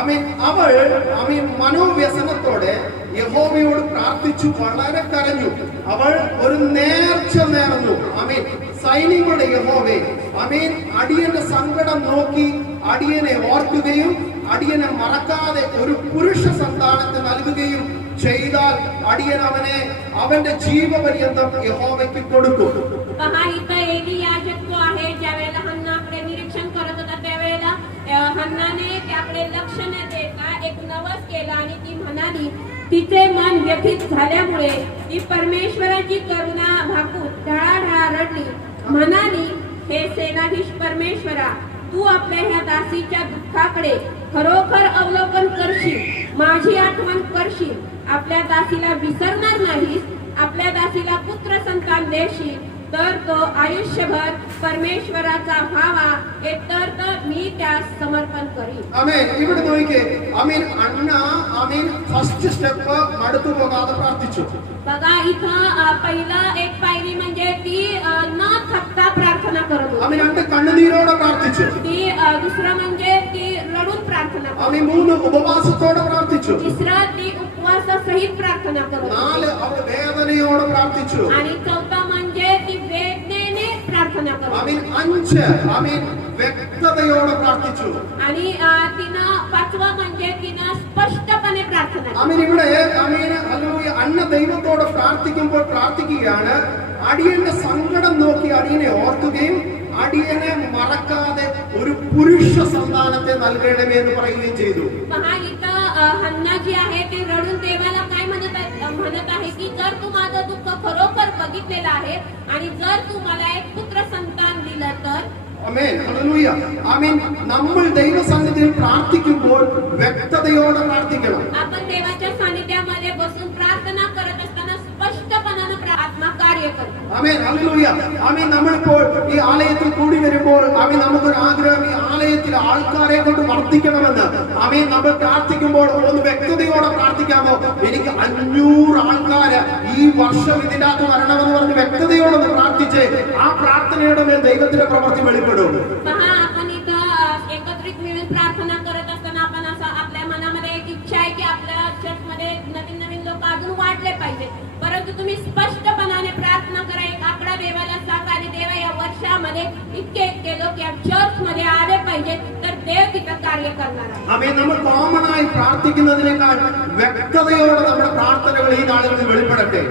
ആമേൻ അവൾ ആമേൻ മനോവ്യസനത്തോടെ യഹോവയോട് പ്രാർത്ഥിച്ചു, വളരെ കരഞ്ഞു. അവൾ ഒരു നേർച്ച നേർന്നു. ആമേൻ. സൈന്യങ്ങളുടെ യഹോവേ, ആമേൻ അടിയന്റെ സങ്കടം നോക്കി അടിയനെ ഓർക്കുകയും അടിയനെ മറക്കാതെ ഒരു പുരുഷ സന്താനത്തെ നൽകുകയും ചെയ്താൽ അടിയൻ അവനെ അവന്റെ ജീവപര്യന്തം യഹോവയ്ക്ക് കൊടുക്കും. पहा इथं एली याजक जो आहे, ज्या वेळेला हन्नाकडे निरीक्षण करत होता त्यावेळेला हन्नाने त्याकडे लक्ष न देता एक नवस केला आणि ती म्हणाली, तिचे मन व्यथित झाल्यामुळे ती परमेश्वराची करुणा भागून ढळाढळा रडली, म्हणाली, हे सेनाधीश परमेश्वरा, तू आपल्या ह्या दासीच्या दुःखाकडे खरोखर अवलोकन करशील, माझी आठवण करशील, आपल्या दासीला विसरणार नाहीस, आपल्या दासीला पुत्र संतान देशील, तर तो आयुष्यभर परमेश्वराचा व्हावा, हे तर मी त्यास समर्पण करीन. ആമേൻ. ഇവിടെ നോക്കിക്കേ, ആമേൻ അന്ന ആമേൻ ഫസ്റ്റ് സ്റ്റെപ്പ് അടുത്തു പോകാതെ പ്രാർത്ഥിച്ചു. बघा इथं पहिला एक पायरी म्हणजे ती न थकता प्रार्थना करत होती. ആമേൻ രണ്ട് കണ്ണുനീരോടെ പ്രാർത്ഥിച്ചു. ती दुसरं म्हणजे ती रडून प्रार्थना करत ആമേൻ മൂന്ന് ഉപവാസത്തോടെ പ്രാർത്ഥിച്ചു. होती. तिसरं ती उपवासासहित प्रार्थना करत होती. നാല് അവൾ വേദനയോടെ പ്രാർത്ഥിച്ചു. आणि चौथा म्हणजे ती वेदनेने प्रार्थना करत होती. ആമേൻ അഞ്ച് ആമേൻ വ്യക്തതയോടെ പ്രാർത്ഥിച്ചു. आणि तिनं पाचवा म्हणजे तिनं स्पष्टपणे प्रार्थना केली. ആമേൻ. ഇവിടെ ആമേൻ ഹല്ലേലൂയ അന്ന ദൈവത്തോട് പ്രാർത്ഥിക്കുമ്പോൾ പ്രാർത്ഥിക്കുകയാണ്, അടിയന്റെ സങ്കടം നോക്കി അടിയനെ ഓർക്കുകയും അടിയനെ മറക്കാതെ ഒരു പുരുഷ സന്താനത്തെ നൽകണമേ എന്ന് പറയുകയും ചെയ്തു. पहा इथं हन्ना जी आहे ते रडून देवाला काय म्हणत आहे की जर तू माझं दुःख खरोखर बघितलेलं आहे आणि जर तू मला एक पुत्र संतान दिलं तर. Amen hallelujah. ആമേൻ. നമ്മൾ ദൈവസന്നിധിയിൽ പ്രാർത്ഥിക്കുമ്പോൾ വ്യക്തതയോടെ പ്രാർത്ഥിക്കണം. आपण देवाच्या सानिध्यामध्ये बसून प्रार्थना करत असताना स्पष्टपणाने आत्मा कार्य करतो. Amen hallelujah. ആമേൻ. നമ്മളിപ്പോൾ ഈ ആലയത്തിൽ കൂടി വരുമ്പോൾ ആമേൻ നമുക്കൊരു ആഗ്രഹം, ഈ ആലയത്തിൽ ആൾക്കാരെ കൊണ്ട് വർദ്ധിക്കണമെന്ന്. ആമേൻ. നമ്മൾ പ്രാർത്ഥിക്കുമ്പോൾ ഒന്ന് വ്യക്തതയോടെ പ്രാർത്ഥിക്കാമോ? എനിക്ക് 500 ആൾക്കാര് ഈ വർഷം ഇതിനകത്ത് വരണമെന്ന് പറഞ്ഞ് വ്യക്തതയോടെ പ്രാർത്ഥിച്ച് ആ പ്രാർത്ഥനയുടെ മേൽ ദൈവത്തിന്റെ പ്രവൃത്തി വെളിപ്പെടും. पहा आपण इथं एकत्रित मिळून प्रार्थना करत असताना आपण असं आपल्या मनामध्ये एक इच्छा आहे की आपल्या चर्चमध्ये नवीन नवीन लोक अजून वाढले पाहिजे, परंतु तुम्ही स्पष्टपणाने प्रार्थना करा, एक आकडा देवाला सांगा आणि देवा या वर्षामध्ये इतके लोक या चर्च मध्ये आले पाहिजे, तर देव तिथं कार्य करणार आहे. ആമേൻ. നമ്മൾ കോമൺ ആയി പ്രാർത്ഥിക്കുന്നതിനേക്കാൾ വ്യക്തതയോടെ നമ്മുടെ പ്രാർത്ഥനകൾ ഈ നാളുകളിൽ വെളിപ്പെടട്ടെ.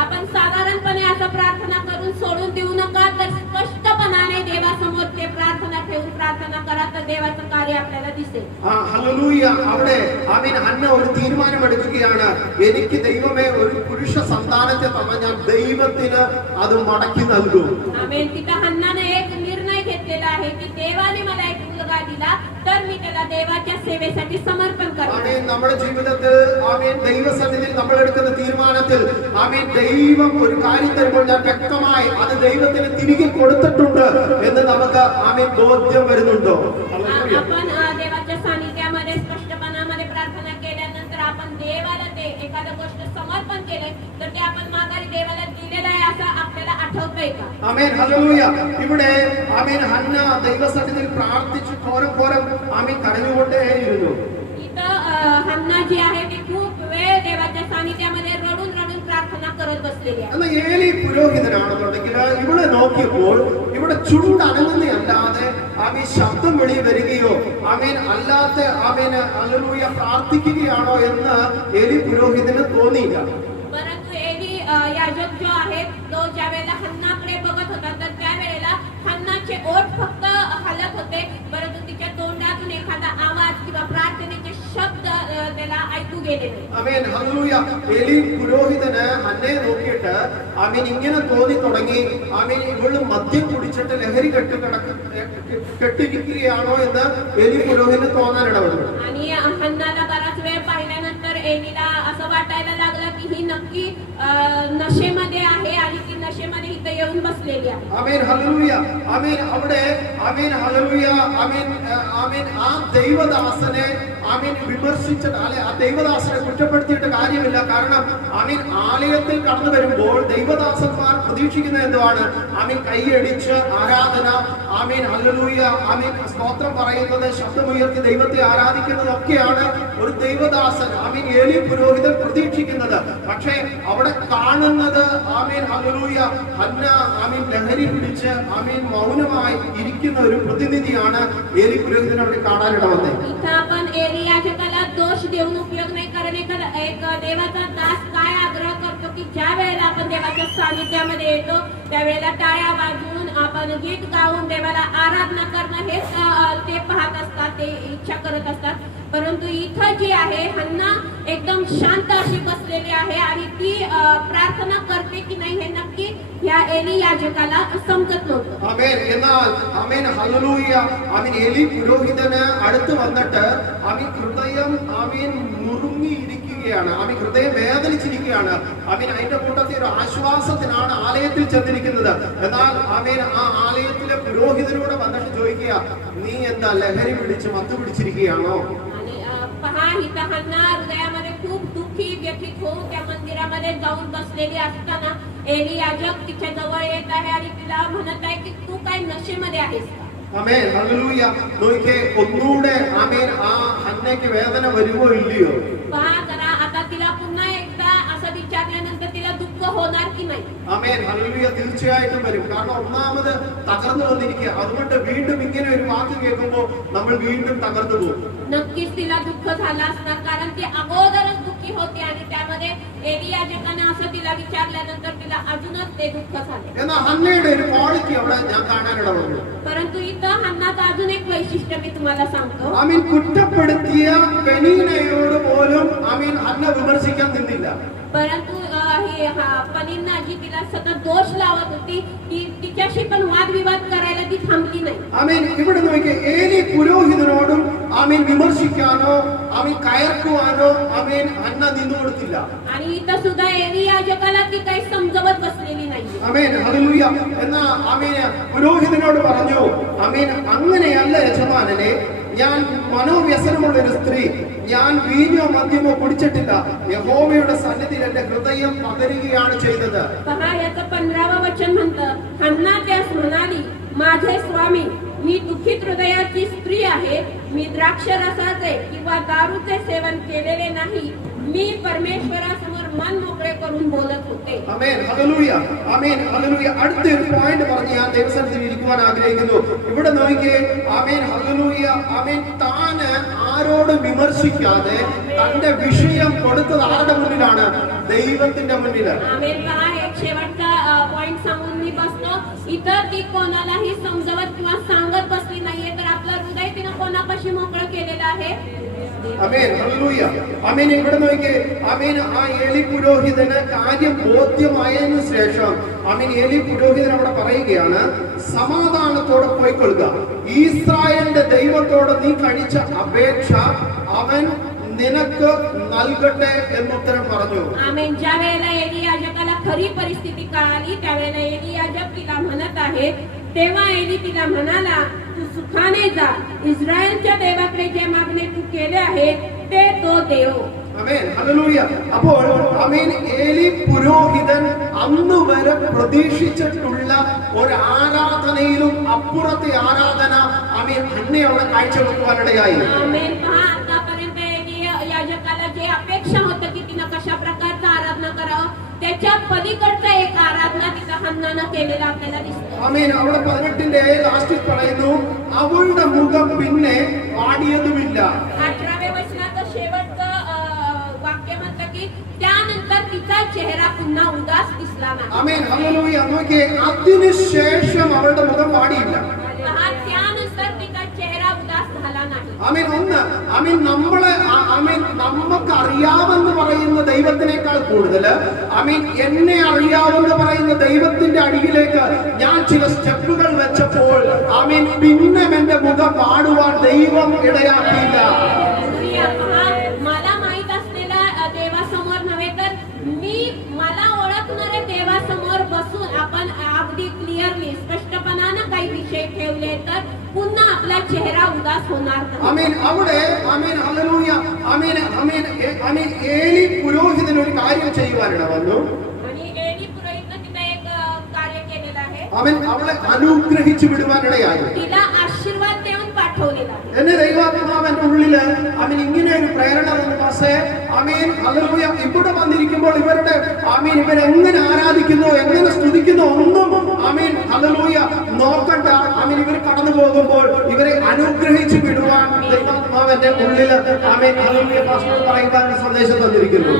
आपण साधारणपणे असं प्रार्थना करून सोडून देऊ नका, तर स्पष्टपणाने देवासमोर ते प्रार्थना ठेवून प्रार्थना करा, तर देवाचं कार्य आपल्याला दिसेल. ഹല്ലേലൂയ. അവിടെ ആമേൻ ഹന്ന ഒരു തീരുമാനമെടുക്കുകയാണ്, എനിക്ക് ദൈവമേ ഒരു പുരുഷ സന്താനത്തെ തന്ന ഞാൻ ദൈവത്തിന് അത് മടക്കി നൽകും. आमेन. तिथं हन्नाने एक निर्णय घेतलेला आहे की देवाने मला एक मुलगा दिला तर मी त्याला देवाच्या सेवेसाठी समर्पण करणार. ആമേൻ. നമ്മുടെ ജീവിതത്തിൽ ആമേൻ ദൈവസന്നിധിയിൽ നമ്മൾ എടുക്കുന്ന തീരുമാനത്തിൽ ആമേൻ ദൈവം ഒരു കാര്യം തരുമ്പോൾ ഞാൻ വ്യക്തമായി അത് ദൈവത്തിന് തിരികെ കൊടുത്തിട്ടുണ്ട് എന്ന് നമുക്ക് ആമേൻ ബോധ്യം വരുന്നുണ്ടോ? आपण देवाच्या सानिध्यामध्ये स्पष्टपणामध्ये प्रार्थना केल्यानंतर आपण देवाला ते एखादा गोष्ट समर्पण केले तर ते आपण माघारी देवाला दिलेलं आहे असं आपल्याला आठवतंय का? ആമേൻ. ഹല്ലേലൂയ. ഇവിടെ ആമേൻ ഹന്ന ദൈവസന്നിധിയിൽ പ്രാർത്ഥിച്ചു ഘോരം ആമേൻ കരഞ്ഞുകൊണ്ടേയിരുന്നു. इथं हन्ना जी आहे ती खूप वेळ देवाच्या सानिध्यामध्ये रडून प्रार्थना करत बसलेली आहे. എന്നാൽ ഏലി പുരോഹിതനാണെന്നുണ്ടെങ്കിൽ ഇവിടെ നോക്കിയപ്പോൾ ഇവിടെ ചുണ്ടനങ്ങുന്നതല്ലാതെ ആമേൻ ശബ്ദം വെളി വരികയോ ആമേൻ അല്ലാത്ത ആമേൻ ഹല്ലേലൂയ പ്രാർത്ഥിക്കുകയാണോ എന്ന് ഏലി പുരോഹിതന് തോന്നിയില്ല. परंतु एली याजक जो आहे तो ज्या वेळेला हन्नाकडे बघत होता तर त्या वेळेला हन्नाचे ओठ फक्त हलत होते, परंतु तिच्या तोंडातून एखादा आवाज किंवा प्रार्थनेचे शब्द त्याला ऐकू गेले नाही. ആമേൻ. ഹല്ലേലൂയ. ഏലി പുരോഹിതന് ഹന്നയെ നോക്കിയിട്ട് ആമേൻ ഇങ്ങനെ തോന്നി തുടങ്ങി, ആമേൻ ഇവള് മദ്യം കുടിച്ചിട്ട് ലഹരി കെട്ടിരിക്കുകയാണോ എന്ന് ഏലി പുരോഹിതന് തോന്നാനിട വന്നു. आणि हन्नाला बराच वेळ पाहिल्यानंतर एलीला असं वाटायला लागलं की ही नक्की नशेमध्ये आहे आणि ती नशेमध्ये इथं येऊन बसलेली आहे. ആമേൻ. ഹല്ലേലൂയ. ആമേൻ. അവിടെ ആമേൻ ഹല്ലേലൂയ ആമേൻ ആമേൻ ആ ദൈവദാസനെ ആമേൻ വിമർശിച്ചിട്ട് അല്ലെ ആ ദൈവദാസനെ കുറ്റപ്പെടുത്തിയിട്ട് കാര്യമില്ല. കാരണം ആമേൻ ആലയത്തിൽ കടന്നു വരുമ്പോൾ ദൈവദാസന്മാർ പ്രതീക്ഷിക്കുന്നത് എന്തുവാണ്? ആമേൻ കൈയടിച്ച് ആരാധന, ആമേൻ ഹല്ലേലൂയ, ആമേൻ സ്തോത്രം പറയുന്നത്, ശബ്ദമുയർത്തി ദൈവത്തെ ആരാധിക്കുന്നതൊക്കെയാണ് ഒരു ദൈവദാസൻ ആമേൻ ഏലി പുരോഹിതൻ പ്രതീക്ഷിക്കുന്നത്. പക്ഷേ അവിടെ കാണുന്നത് ആമേൻ ഹല്ലേലൂയ ഹന്ന ആമേൻ ലഹരി പിടിച്ച് ആമേൻ മൗനമായി ഇരിക്കുന്ന ഒരു പ്രതിനിധിയാണ് ഏലി പുരോഹിതൻ അവിടെ കാണാനിട വന്നത്. इथं आपण एली याजकाला दोष देऊन उपयोग नाही, कारण एक देवाचा दास काय आग्रह करतो की ज्या वेळेला आपण देवाच्या सानिध्यामध्ये येतो त्यावेळेला टाळ्या वाजवून आपण गीत गाऊन देवाला आराधना करणं हेच ते पाहत असतात, ते इच्छा करत असतात. परंतु इथं जी आहे हन्ना एकदम शांत अशी बसलेली आहे आणि ती प्रार्थना करते की नाही हे नक्की या एली याजकाला समजत नव्हतं. ആമേൻ. എന്നാൽ ആമേൻ ഹല്ലേലൂയ ആമേൻ ഏലി പുരോഹിതന് അടുത്ത് വന്നിട്ട് ആമേൻ ഹൃദയം ആമേൻ നുറുങ്ങിയിരിക്കുകയാണ്, ആമേൻ ഹൃദയം വേദനിച്ചിരിക്കുകയാണ്. ആമേൻ അതിന്റെ കൂട്ടത്തിൽ ഒരു ആശ്വാസത്തിനാണ് ആലയത്തിൽ ചെന്നിരിക്കുന്നത്. എന്നാൽ ആമേൻ ആ ആലയത്തിലെ പുരോഹിതനോട് വന്നിട്ട് ചോദിക്കുക, നീ എന്താ ലഹരി പിടിച്ച് മത്ത് പിടിച്ചിരിക്കുകയാണോ? आणि पहा इथं हन्ना हृदयामध्ये खूप दुःखी व्यथित होऊन त्या मंदिरामध्ये जाऊन बसलेली असताना एली याजक तिच्या जवळ येत आहे आणि तिला म्हणत आहे की तू काय नशेमध्ये आहेस का? ആമേൻ. ഹല്ലേലൂയ. നോക്കിക്കേ, ഒന്നുകൂടെ ആമേൻ ആ ഹന്നയ്ക്ക് വേദന വരുമോ ഇല്ലയോ? पहा जरा आता तिला पुन्हा एकदा असं विचारल्यानंतर तिला दुःख होणार की नाही? ആമേൻ. ഹല്ലേലൂയ. തീർച്ചയായിട്ടും വരും. കാരണം ഒന്നാമത് തകർന്നു വന്നിരിക്കുക. അതുകൊണ്ട് വീണ്ടും ഇങ്ങനെ ഒരു വാക്ക് കേൾക്കുമ്പോൾ നമ്മൾ വീണ്ടും തകർന്നു പോകും. नक्कीच तिला दुःख झालं असणार, कारण ती अगोदरच दुःखी होती आणि त्यामध्ये एली याजकाने असं तिला विचारल्यानंतर तिला अजूनच ते दुःख झाले. എന്നാൽ ഹന്നയുടെ ഒരു ക്വാളിറ്റി അവിടെ ഞാൻ കാണാനിട വന്നു. परंतु इथं हन्नाचं अजून एक वैशिष्ट्य मी तुम्हाला सांगतो. ആമീൻ കുറ്റപ്പെടുത്തിയ പെനീനയോട് പോലും ആമീൻ ഹന്ന വിമർശിക്കാൻ നിന്നില്ല. परंतु पनीन्ना जी तिला सतत दोष लावत होती, ती तिच्याशी पण वादविवाद करायला ती थांबली नाही. ആമീൻ. ഇവിടെ നോക്കിയേ, ഏലി പുരോഹിതനോടും ആമീൻ വിമർശിക്കാനോ ആമീൻ കയർക്കുവാനോ ആമീൻ ഹന്ന നിന്നു കൊടുത്തില്ല. आणि इथं सुद्धा एली याजकाला ती काही समजवत बसलेली नाही. ആമീൻ. ഹല്ലേലൂയ. എന്നാ ആമീൻ പുരോഹിതനോട് പറഞ്ഞു, ആമീൻ അങ്ങനെയല്ല യജമാനനെ, ഞാൻ മനോവ്യസനമുള്ള ഒരു സ്ത്രീ, ഞാൻ വീഞ്ഞോ മദ്യമോ കുടിച്ചിട്ടില്ല, യഹോവയുടെ സന്നിധിയിൽ എന്റെ ഹൃദയം പകരുകയാണ് ചെയ്തത്. पहा याचं 15वं वचन म्हणतं, हन्ना त्यास म्हणाली, माझे स्वामी, मी दुःखित हृदयाची स्त्री आहे, मी द्राक्षरसाचे किंवा दारूचे सेवन केलेले नाही, मी परमेश्वरासमोर मन मोकळे करून बोलत होते. ആമേൻ. ഹല്ലേലൂയ. ആമേൻ. ഹല്ലേലൂയ. അടുത്തൊരു പോയിന്റ് പറഞ്ഞ് ഞാൻ ദൈവസന്നിധിയിൽ ഇരിക്കുവാൻ ആഗ്രഹിക്കുന്നു. ഇവിടെ നോക്കിയേ, ആമേൻ. ഹല്ലേലൂയ. ആമേൻ. താന് ആരോടും വിമർശിക്കാതെ തന്റെ വിഷയം കൊടുത്തത് ആരുടെ മുന്നിലാണ്? ദൈവത്തിന്റെ മുന്നിൽ. आमेन. पहा एक शेवटचा पॉइंट सांगून मी बसतो. इतर ती कोणालाही समजवत किंवा सांगत बसली नाहीये, तर आपलं हृदय तिनं कोणापाशी मोकळं केलेलं आहे. ആമേൻ. ഹല്ലേലൂയ. ആമേൻ. ഇവിടെ നോക്കിയേ. ആമേൻ. ആ ഏലി പുരോഹിതന് കാര്യം ബോധ്യമായതിനു ശേഷം ആമേൻ ഏലി പുരോഹിതൻ അവിടെ പറയുകയാണ്, സമാധാനത്തോടെ പോയിക്കൊള്ളുക. ഇസ്രായേലിന്റെ ദൈവത്തോട് നീ കഴിച്ച അപേക്ഷ അവൻ നിനക്ക് നൽകട്ടെ എന്നുത്തരം പറഞ്ഞു. आमेन. ज्या वेळेला एली याजकाला खरी परिस्थिती कळाली, त्यावेळेला एली याजक तिला म्हणत आहे, तेव्हा एली तिला म्हणाला, तू सुखाने जा. इस्रायलच्या देवाकडे जे मागणे तू केले आहे ते तो देव. ആമേൻ. ഹല്ലേലൂയ. അപ്പോൾ ആമേൻ ഏലി പുരോഹിതൻ അന്ന് വരെ പ്രതീക്ഷിച്ചിട്ടുള്ള ഒരു ആരാധനയിലും അപ്പുറത്തെ ആരാധന ആമേൻ അന്നെ അവിടെ കാഴ്ചവെക്കുവാനിടയായി. आमेन. पहा आतापर्यंत एली याजकाला जे अपेक्षा होतं की तिनं कशा प्रकारचा आराधना करावं, त्याच्या पलीकडचा एक आराधना तिथं हन्नानं केलेला आपल्याला दिसतो. ആമേൻ. അവിടെ 18ന്റെ ലാസ്റ്റിൽ പറയുന്നു, അവളുടെ മുഖം പിന്നെ വാടിയതുമില്ല. 18व्या वचनाचं शेवटचं वाक्य म्हणतं की त्यानंतर तिचा चेहरा पुन्हा उदास दिसला नाही. ആമേൻ. ഹല്ലേലൂയ. നോക്കിയേ, അതിനുശേഷം അവളുടെ മുഖം വാടിയില്ല. पहा, त्यानंतर तिचा चेहरा उदास झाला नाही. ആമേൻ. ഒന്ന് ആമേൻ നമ്മളെ ആമേൻ നമുക്ക് അറിയാമെന്ന് പറയുന്ന ദൈവത്തിനേക്കാൾ കൂടുതൽ ആമേൻ എന്നെ അറിയാമെന്ന് പറയുന്ന ദൈവത്തിന്റെ അടിയിലേക്ക് ഞാൻ ചില സ്റ്റെപ്പുകൾ വെച്ചപ്പോൾ ആമേൻ പിന്നെ എന്റെ മുഖം പാടുവാൻ ദൈവം ഇടയാക്കിയില്ല. पहा, मला माहित असलेल्या देवासमोर नव्हे तर मला ओळखणाऱ्या देवासमोर बसून आपण अगदी क्लिअरली स्पष्टपणानं काही विषय ठेवले तर पुन्हा आपला चेहरा उदास होणार नाही. ആമേൻ. അവിടെ ആമേൻ. ഹല്ലേലൂയ. ആമേൻ. ആമേൻ. ആമേൻ. ഏലി പുരോഹിതൻ ഒരു കാര്യം ചെയ്യുവാനിട വന്നു. आणि एली पुरोहितनं तिथं एक कार्य केलेलं आहे. അവൻ അവളെ അനുഗ്രഹിച്ചു വിടുവാനിടയായി. तिला आशीर्वाद देऊन पाठवलेला आहे. എന്നെ ദൈവാത്മാവന്റെ ഉള്ളില് അവൻ ഇങ്ങനെ ഒരു പ്രേരണ വന്നു. പക്ഷേ ആമേൻ. ഹല്ലേലൂയ. ഇവിടെ വന്നിരിക്കുമ്പോൾ ഇവരുടെ ആമേൻ ഇവരെങ്ങനെ ആരാധിക്കുന്നു, എങ്ങനെ സ്തുതിക്കുന്നു ഒന്നും ആമേൻ ഹല്ലേലൂയ നോക്കണ്ട. ആമേൻ ഇവർ കടന്നു പോകുമ്പോൾ ഇവരെ അനുഗ്രഹിച്ചു വിടുവാൻ ദൈവാത്മാവന്റെ ഉള്ളില് ആമേൻ ഹല്ലേലൂയ പാസ്റ്റർ പറയുവാൻ സന്ദേശം തന്നിരിക്കുന്നു.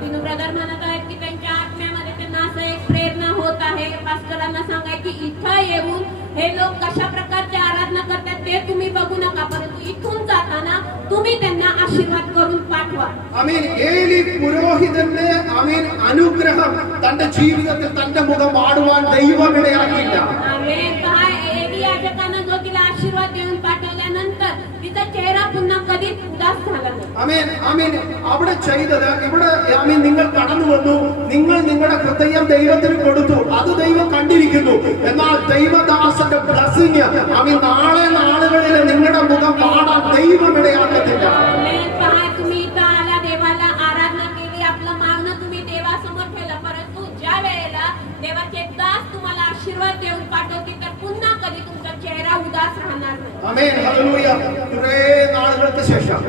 बिनू ब्रदर म्हणत आहेत की त्यांच्या आत्म्यामध्ये त्यांना असं एक प्रेरणा होत आहे पास्टरांना सांगाय की इथं येऊन हे लोक कशा प्रकारची आराधना करतात ते तुम्ही बघू नका, परंतु इथून जाताना तुम्ही त्यांना आशीर्वाद करून पाठवा. ആമേൻ. ഏലി പുരോഹിതന്റെ ആമേൻ അനുഗ്രഹം തന്റെ ജീവിതത്തിൽ തന്റെ മുഖം വാടുവാൻ ദൈവം ഇടയാക്കിയില്ല. आमेन. पहा, एली याजकानं जो तिला आशीर्वाद देऊन पाठवल्यानंतर तिचा चेहरा पुन्हा कधीच उदास झाला नाही. ആമേൻ. ആമേൻ. അവിടെ ചെയ്തത് ഇവിടെ ആമേൻ നിങ്ങൾ കടന്നു വന്നു, നിങ്ങൾ നിങ്ങളുടെ ഹൃദയം ദൈവത്തിന് കൊടുത്തു, അത് ദൈവം കണ്ടിരിക്കുന്നു. എന്നാൽ ദൈവദാസന്റെ ബ്ലെസ്സിംഗ് ആമേൻ നാളെ നാളുകളിൽ നിങ്ങളുടെ മുഖം വാടാൻ ദൈവം ഇടയാക്കത്തില്ല. आमेन. पहा, तुम्ही इथं आला, देवाला आराधना केली, आपलं मागणं तुम्ही देवासमोर ठेवलं, परंतु ज्या वेळेला देवाचे दास तुम्हाला आशीर्वाद देऊन पाठवतील तर पुन्हा कधी तुमचा चेहरा उदास राहणार नाही. ആമേൻ. ഹല്ലേലൂയ. കുറേ നാളുകൾക്ക് ശേഷം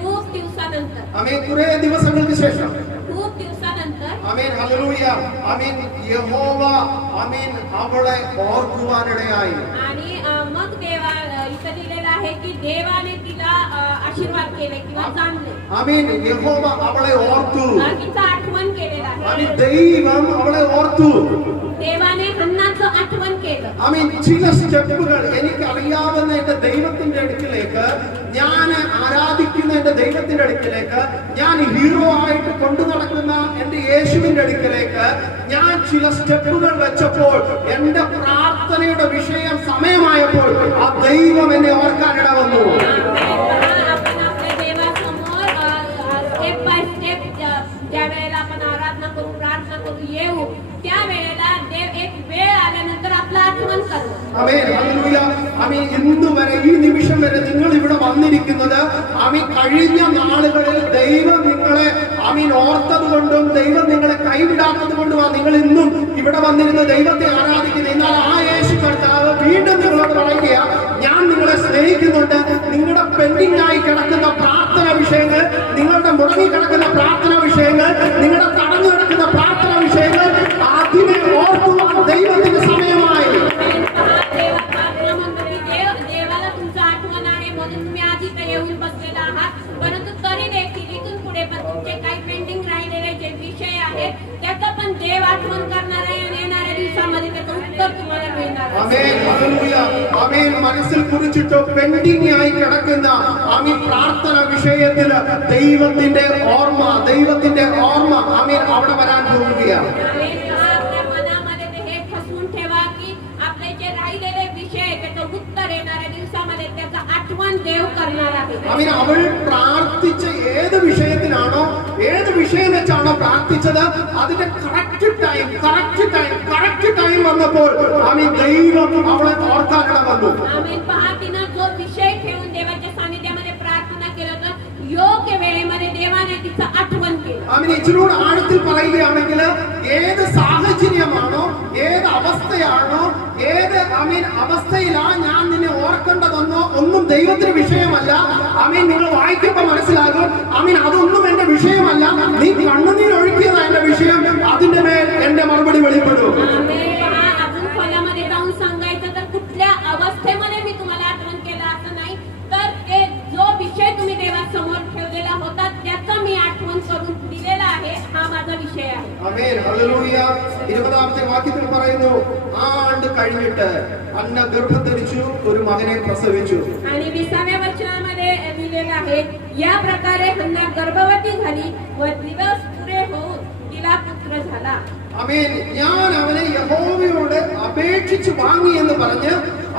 खूप दिवसानंतर ആമേൻ കുറേ ദിവസങ്ങൾക്ക് ശേഷം खूप दिवसानंतर ആമേൻ. ഹല്ലേലൂയ. ആമേൻ യഹോവ ആമേൻ അവളെ ഓർക്കുവാനിടയായി. आणि मग देवा इथं दिलेलं आहे की देवाने तिला आशीर्वाद केले किंवा जाणले. ആമേൻ. യഹോവ അവളെ ഓർത്തു. तिचं आठवण केलेलं आहे. ആമേൻ. ദൈവം അവളെ ഓർത്തു. देवाने हन्नाचं आठवण केलं. ആമേൻ. ചില സ്റ്റെപ്പുകൾ എനിക്ക് അറിയാവുന്ന എന്റെ ദൈവത്തിന്റെ അടുക്കിലേക്ക്, ഞാൻ ആരാധിക്കുന്ന എന്റെ ദൈവത്തിന്റെ അടുക്കിലേക്ക്, ഞാൻ ഹീറോ ആയിട്ട് കൊണ്ടു നടക്കുന്ന എന്റെ യേശുവിന്റെ അടുക്കിലേക്ക് ഞാൻ ചില സ്റ്റെപ്പുകൾ വെച്ചപ്പോൾ എന്റെ പ്രാർത്ഥനയുടെ വിഷയം സമയമായപ്പോൾ ആ ദൈവം എന്നെ ഓർക്കാനിട വന്നു. आपण आपल्या देवासमोर स्टेप बाय स्टेप ज्या वेळेला आपण आराधना करू, प्रार्थना करू येऊ, त्या वेळेला देव एक वेळ आल्यानंतर आपलं आठवण करतो. ആമേൻ. ഹല്ലേലൂയ. ആമേൻ. ഇന്ന് വരെ ഈ നിമിഷം വരെ നിങ്ങൾ ഇവിടെ വന്നിരിക്കുന്നത് ആമേൻ കഴിഞ്ഞ നാളുകളിൽ ദൈവം നിങ്ങളെ ആമേൻ ഓർത്തത് കൊണ്ടും ദൈവം നിങ്ങളെ കൈവിടാത്തത് കൊണ്ടുമാണ് നിങ്ങൾ ഇന്നും ഇവിടെ വന്നിരുന്ന ദൈവത്തെ ആരാധിക്കുന്നത്. എന്നാൽ ആ യേശു കർത്താവ് വീണ്ടും നിങ്ങളോട് പറയുക, ഞാൻ നിങ്ങളെ സ്നേഹിക്കുന്നുണ്ട്. നിങ്ങളുടെ പെൻഡിംഗ് ആയി കിടക്കുന്ന പ്രാർത്ഥന വിഷയങ്ങൾ, നിങ്ങളുടെ മുടങ്ങി കിടക്കുന്ന പ്രാർത്ഥന വിഷയങ്ങൾ, നിങ്ങളുടെ തടഞ്ഞു കിടക്കുന്ന പ്രാർത്ഥന വിഷയങ്ങൾ അതിനെ ഓർക്കുവാൻ ദൈവത്തിന്റെ സമയമായി. देवाला तुमचं आठवण आहे म्हणून तुम्ही आधी येऊन बसलेला आहात, परंतु तरी देखील इथून पुढे पण तुमचे काही आठवण करणार आहे आणि येणाऱ्या दिवसामध्ये त्याचं उत्तर तुम्हाला मिळणार आहे. ആമേൻ ഹല്ലേലൂയ ആമേൻ മനസ്സിൽ കുറിച്ചിട്ട് പെൻഡിങ് ആയി കിടക്കുന്ന ആമേൻ പ്രാർത്ഥന വിഷയത്തിൽ ദൈവത്തിന്റെ ഓർമ്മ ആമേൻ അവിടെ വരാൻ പോവുകയാണ്. आमेन. आपल्या मनामध्ये ते हे ठसवून ठेवा की आपले जे राहिलेले विषय त्याचं उत्तर येणाऱ्या दिवसामध्ये त्याचा आठवण देव करणार आहे. ആമേൻ അവൾ പ്രാർത്ഥിച്ച ഏത് വിഷയത്തിനാണോ ഏത് വിഷയം വെച്ചാണോ പ്രാർത്ഥിച്ചത് അതിന്റെ കറക്റ്റ് ടൈം വന്നപ്പോൾ ആമേൻ ദൈവം അവളെ ഓർക്കാനിട വന്നു. आमेन. पहा तिनं जो विषय ठेवून देवाच्या सानिध्यामध्ये प्रार्थना केलं तर योग्य वेळेमध्ये देवाने तिचं आठवण केलं. ആമേൻ ഇച്ചിരൂടെ ആഴത്തിൽ പറയുകയാണെങ്കിൽ ഏത് സാഹചര്യമാണോ ഏത് അവസ്ഥയാണോ ഏത് ആമേൻ അവസ്ഥയിലാ ഞാൻ നിന്നെ ഓർക്കേണ്ടതെന്നോ ഒന്നും ദൈവത്തിന് വിഷയമല്ല. ആമേൻ നിങ്ങൾ വായിക്കുമ്പോൾ മനസ്സിലാകും ആമേൻ അതൊന്നും എന്റെ വിഷയമല്ല. നീ കണ്ണുനീർ ഒഴുക്കിയതാ എന്റെ വിഷയം. അതിന്റെ മേൽ എന്റെ മറുപടി വെളിപ്പെടും. आमेन. पहा अजून खोलामध्ये जाऊन सांगायचं तर कुठल्या अवस्थेमध्ये मी तुम्हाला आठवण केलं असं नाही तर ते जो विषय तुम्ही देवासमोर ठेवलेला होता त्याचा मी आठवण करून दिलेला आहे. हा माझा विषय आहे. ആമേൻ ഹല്ലേലൂയ 20ാമത്തെ വാക്യത്തിൽ പറയുന്നു ആണ്ട് കഴിഞ്ഞിട്ട് അന്ന ഗർഭധരിച്ചു ഒരു മകനെ പ്രസവിച്ചു. आणि 20व्या वचनामध्ये लिहिलेलं आहे या प्रकारे हन्ना गर्भवती झाली व दिवस पुरे होऊन तिला पुत्र झाला. ആമേൻ ഞാൻ അവനെ യഹോവയോട് അപേക്ഷിച്ച് വാങ്ങി എന്ന് പറഞ്ഞ്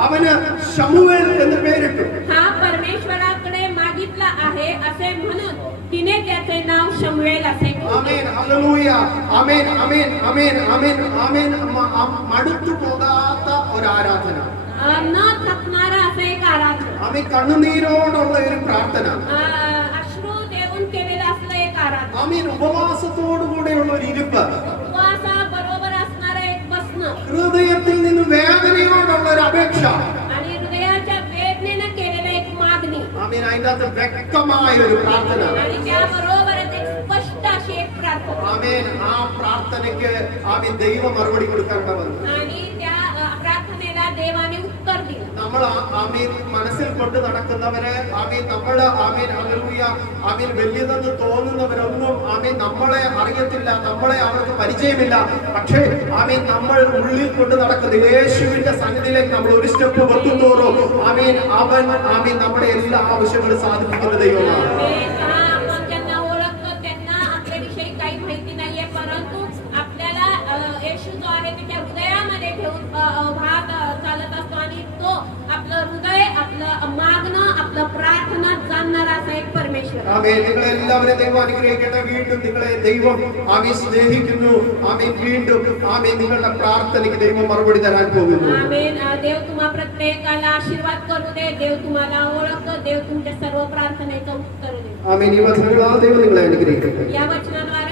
അവന് ശമൂവേൽ എന്ന് പേരിട്ടു. हा परमेश्वराकडे मागितला आहे असे म्हणून तिने त्याचे नाव शमूएल असे ठेवले. ആമേൻ ഹല്ലേലൂയ ആമേൻ ആമേൻ ആമേൻ ആമേൻ ആമേൻ മടുത്തു പോകാത്ത ഒരു ആരാധന. न थकणारा असं एक आराधना. ആമേൻ കണ്ണുനീരോടുള്ള ഒരു പ്രാർത്ഥന. अश्रू देऊन केलेलं असलं एक आराधना. ആമേൻ ഉപവാസത്തോടുകൂടെയുള്ള ഒരു ഇരിപ്പ്. उपवासाबरोबर असणारं एक बसणं ഹൃദയത്തിൽ നിന്ന് വേദനയോടുള്ള ഒരു അപേക്ഷ. आणि हृदयाच्या वेदनेनं केलेलं एक मागणी ആമേൻ അതിന്റെ അകത്ത് വ്യക്തമായ ഒരു പ്രാർത്ഥന. आणि त्याबरोबरच एक स्पष्ट अशी एक प्रार्थना. ആമേൻ ആ പ്രാർത്ഥനയ്ക്ക് ആമേൻ ദൈവ മറുപടി കൊടുക്കേണ്ട വന്നു. आणि त्या प्रार्थनेला देवाने उत्तर दिलं. നമ്മൾ ആമേൻ മനസ്സിൽ കൊണ്ട് നടക്കുന്നവരെ ആമേൻ നമ്മള് ആമേൻ ഹല്ലേലൂയ ആമേൻ വലിയതെന്ന് തോന്നുന്നവരൊന്നും ആമേൻ നമ്മളെ അറിയത്തില്ല, നമ്മളെ അവർക്ക് പരിചയമില്ല. പക്ഷേ ആമേൻ നമ്മൾ ഉള്ളിൽ കൊണ്ട് നടക്കുന്ന യേശുവിന്റെ സന്നിധിയിലേക്ക് നമ്മൾ ഒരു സ്റ്റെപ്പ് വെക്കുന്തോറും ആമേൻ അവൻ ആമേൻ നമ്മുടെ എല്ലാ ആവശ്യങ്ങളും സാധിപ്പിക്കുന്ന ദൈവമാണ്. आपण ज्यांना ओळखतो त्यांना आपल्याविषयी काही माहिती नाहीये परंतु आपल्याला येशू जो आहे त्याच्या हृदयामध्ये ठेवून भाग चालत असतो आणि तो आपलं हृदय आपलं मागणं आपलं प्रार्थना जाणणारा असा एक परमेश्वर. ആമേൻ നിങ്ങളെ എല്ലാവരെയും ദൈവം അനുഗ്രഹിക്കട്ടെ. വീണ്ടും നിങ്ങളെ ദൈവം ആമേൻ സ്നേഹിക്കുന്നു. ആമേൻ വീണ്ടും ആമേൻ നിങ്ങളുടെ പ്രാർത്ഥനയ്ക്ക് ദൈവം മറുപടി തരാൻ പോകുന്നു. आमेन. देव तुम्हा प्रत्येकाला आशीर्वाद करू दे. देव तुम्हाला ओळखतो. देव तुमच्या सर्व प्रार्थनेचं उत्तर दे. ആമേൻ ഈ വചനങ്ങളാൽ ദൈവം നിങ്ങളെ അനുഗ്രഹിക്കട്ടെ. या वचनाद्वारे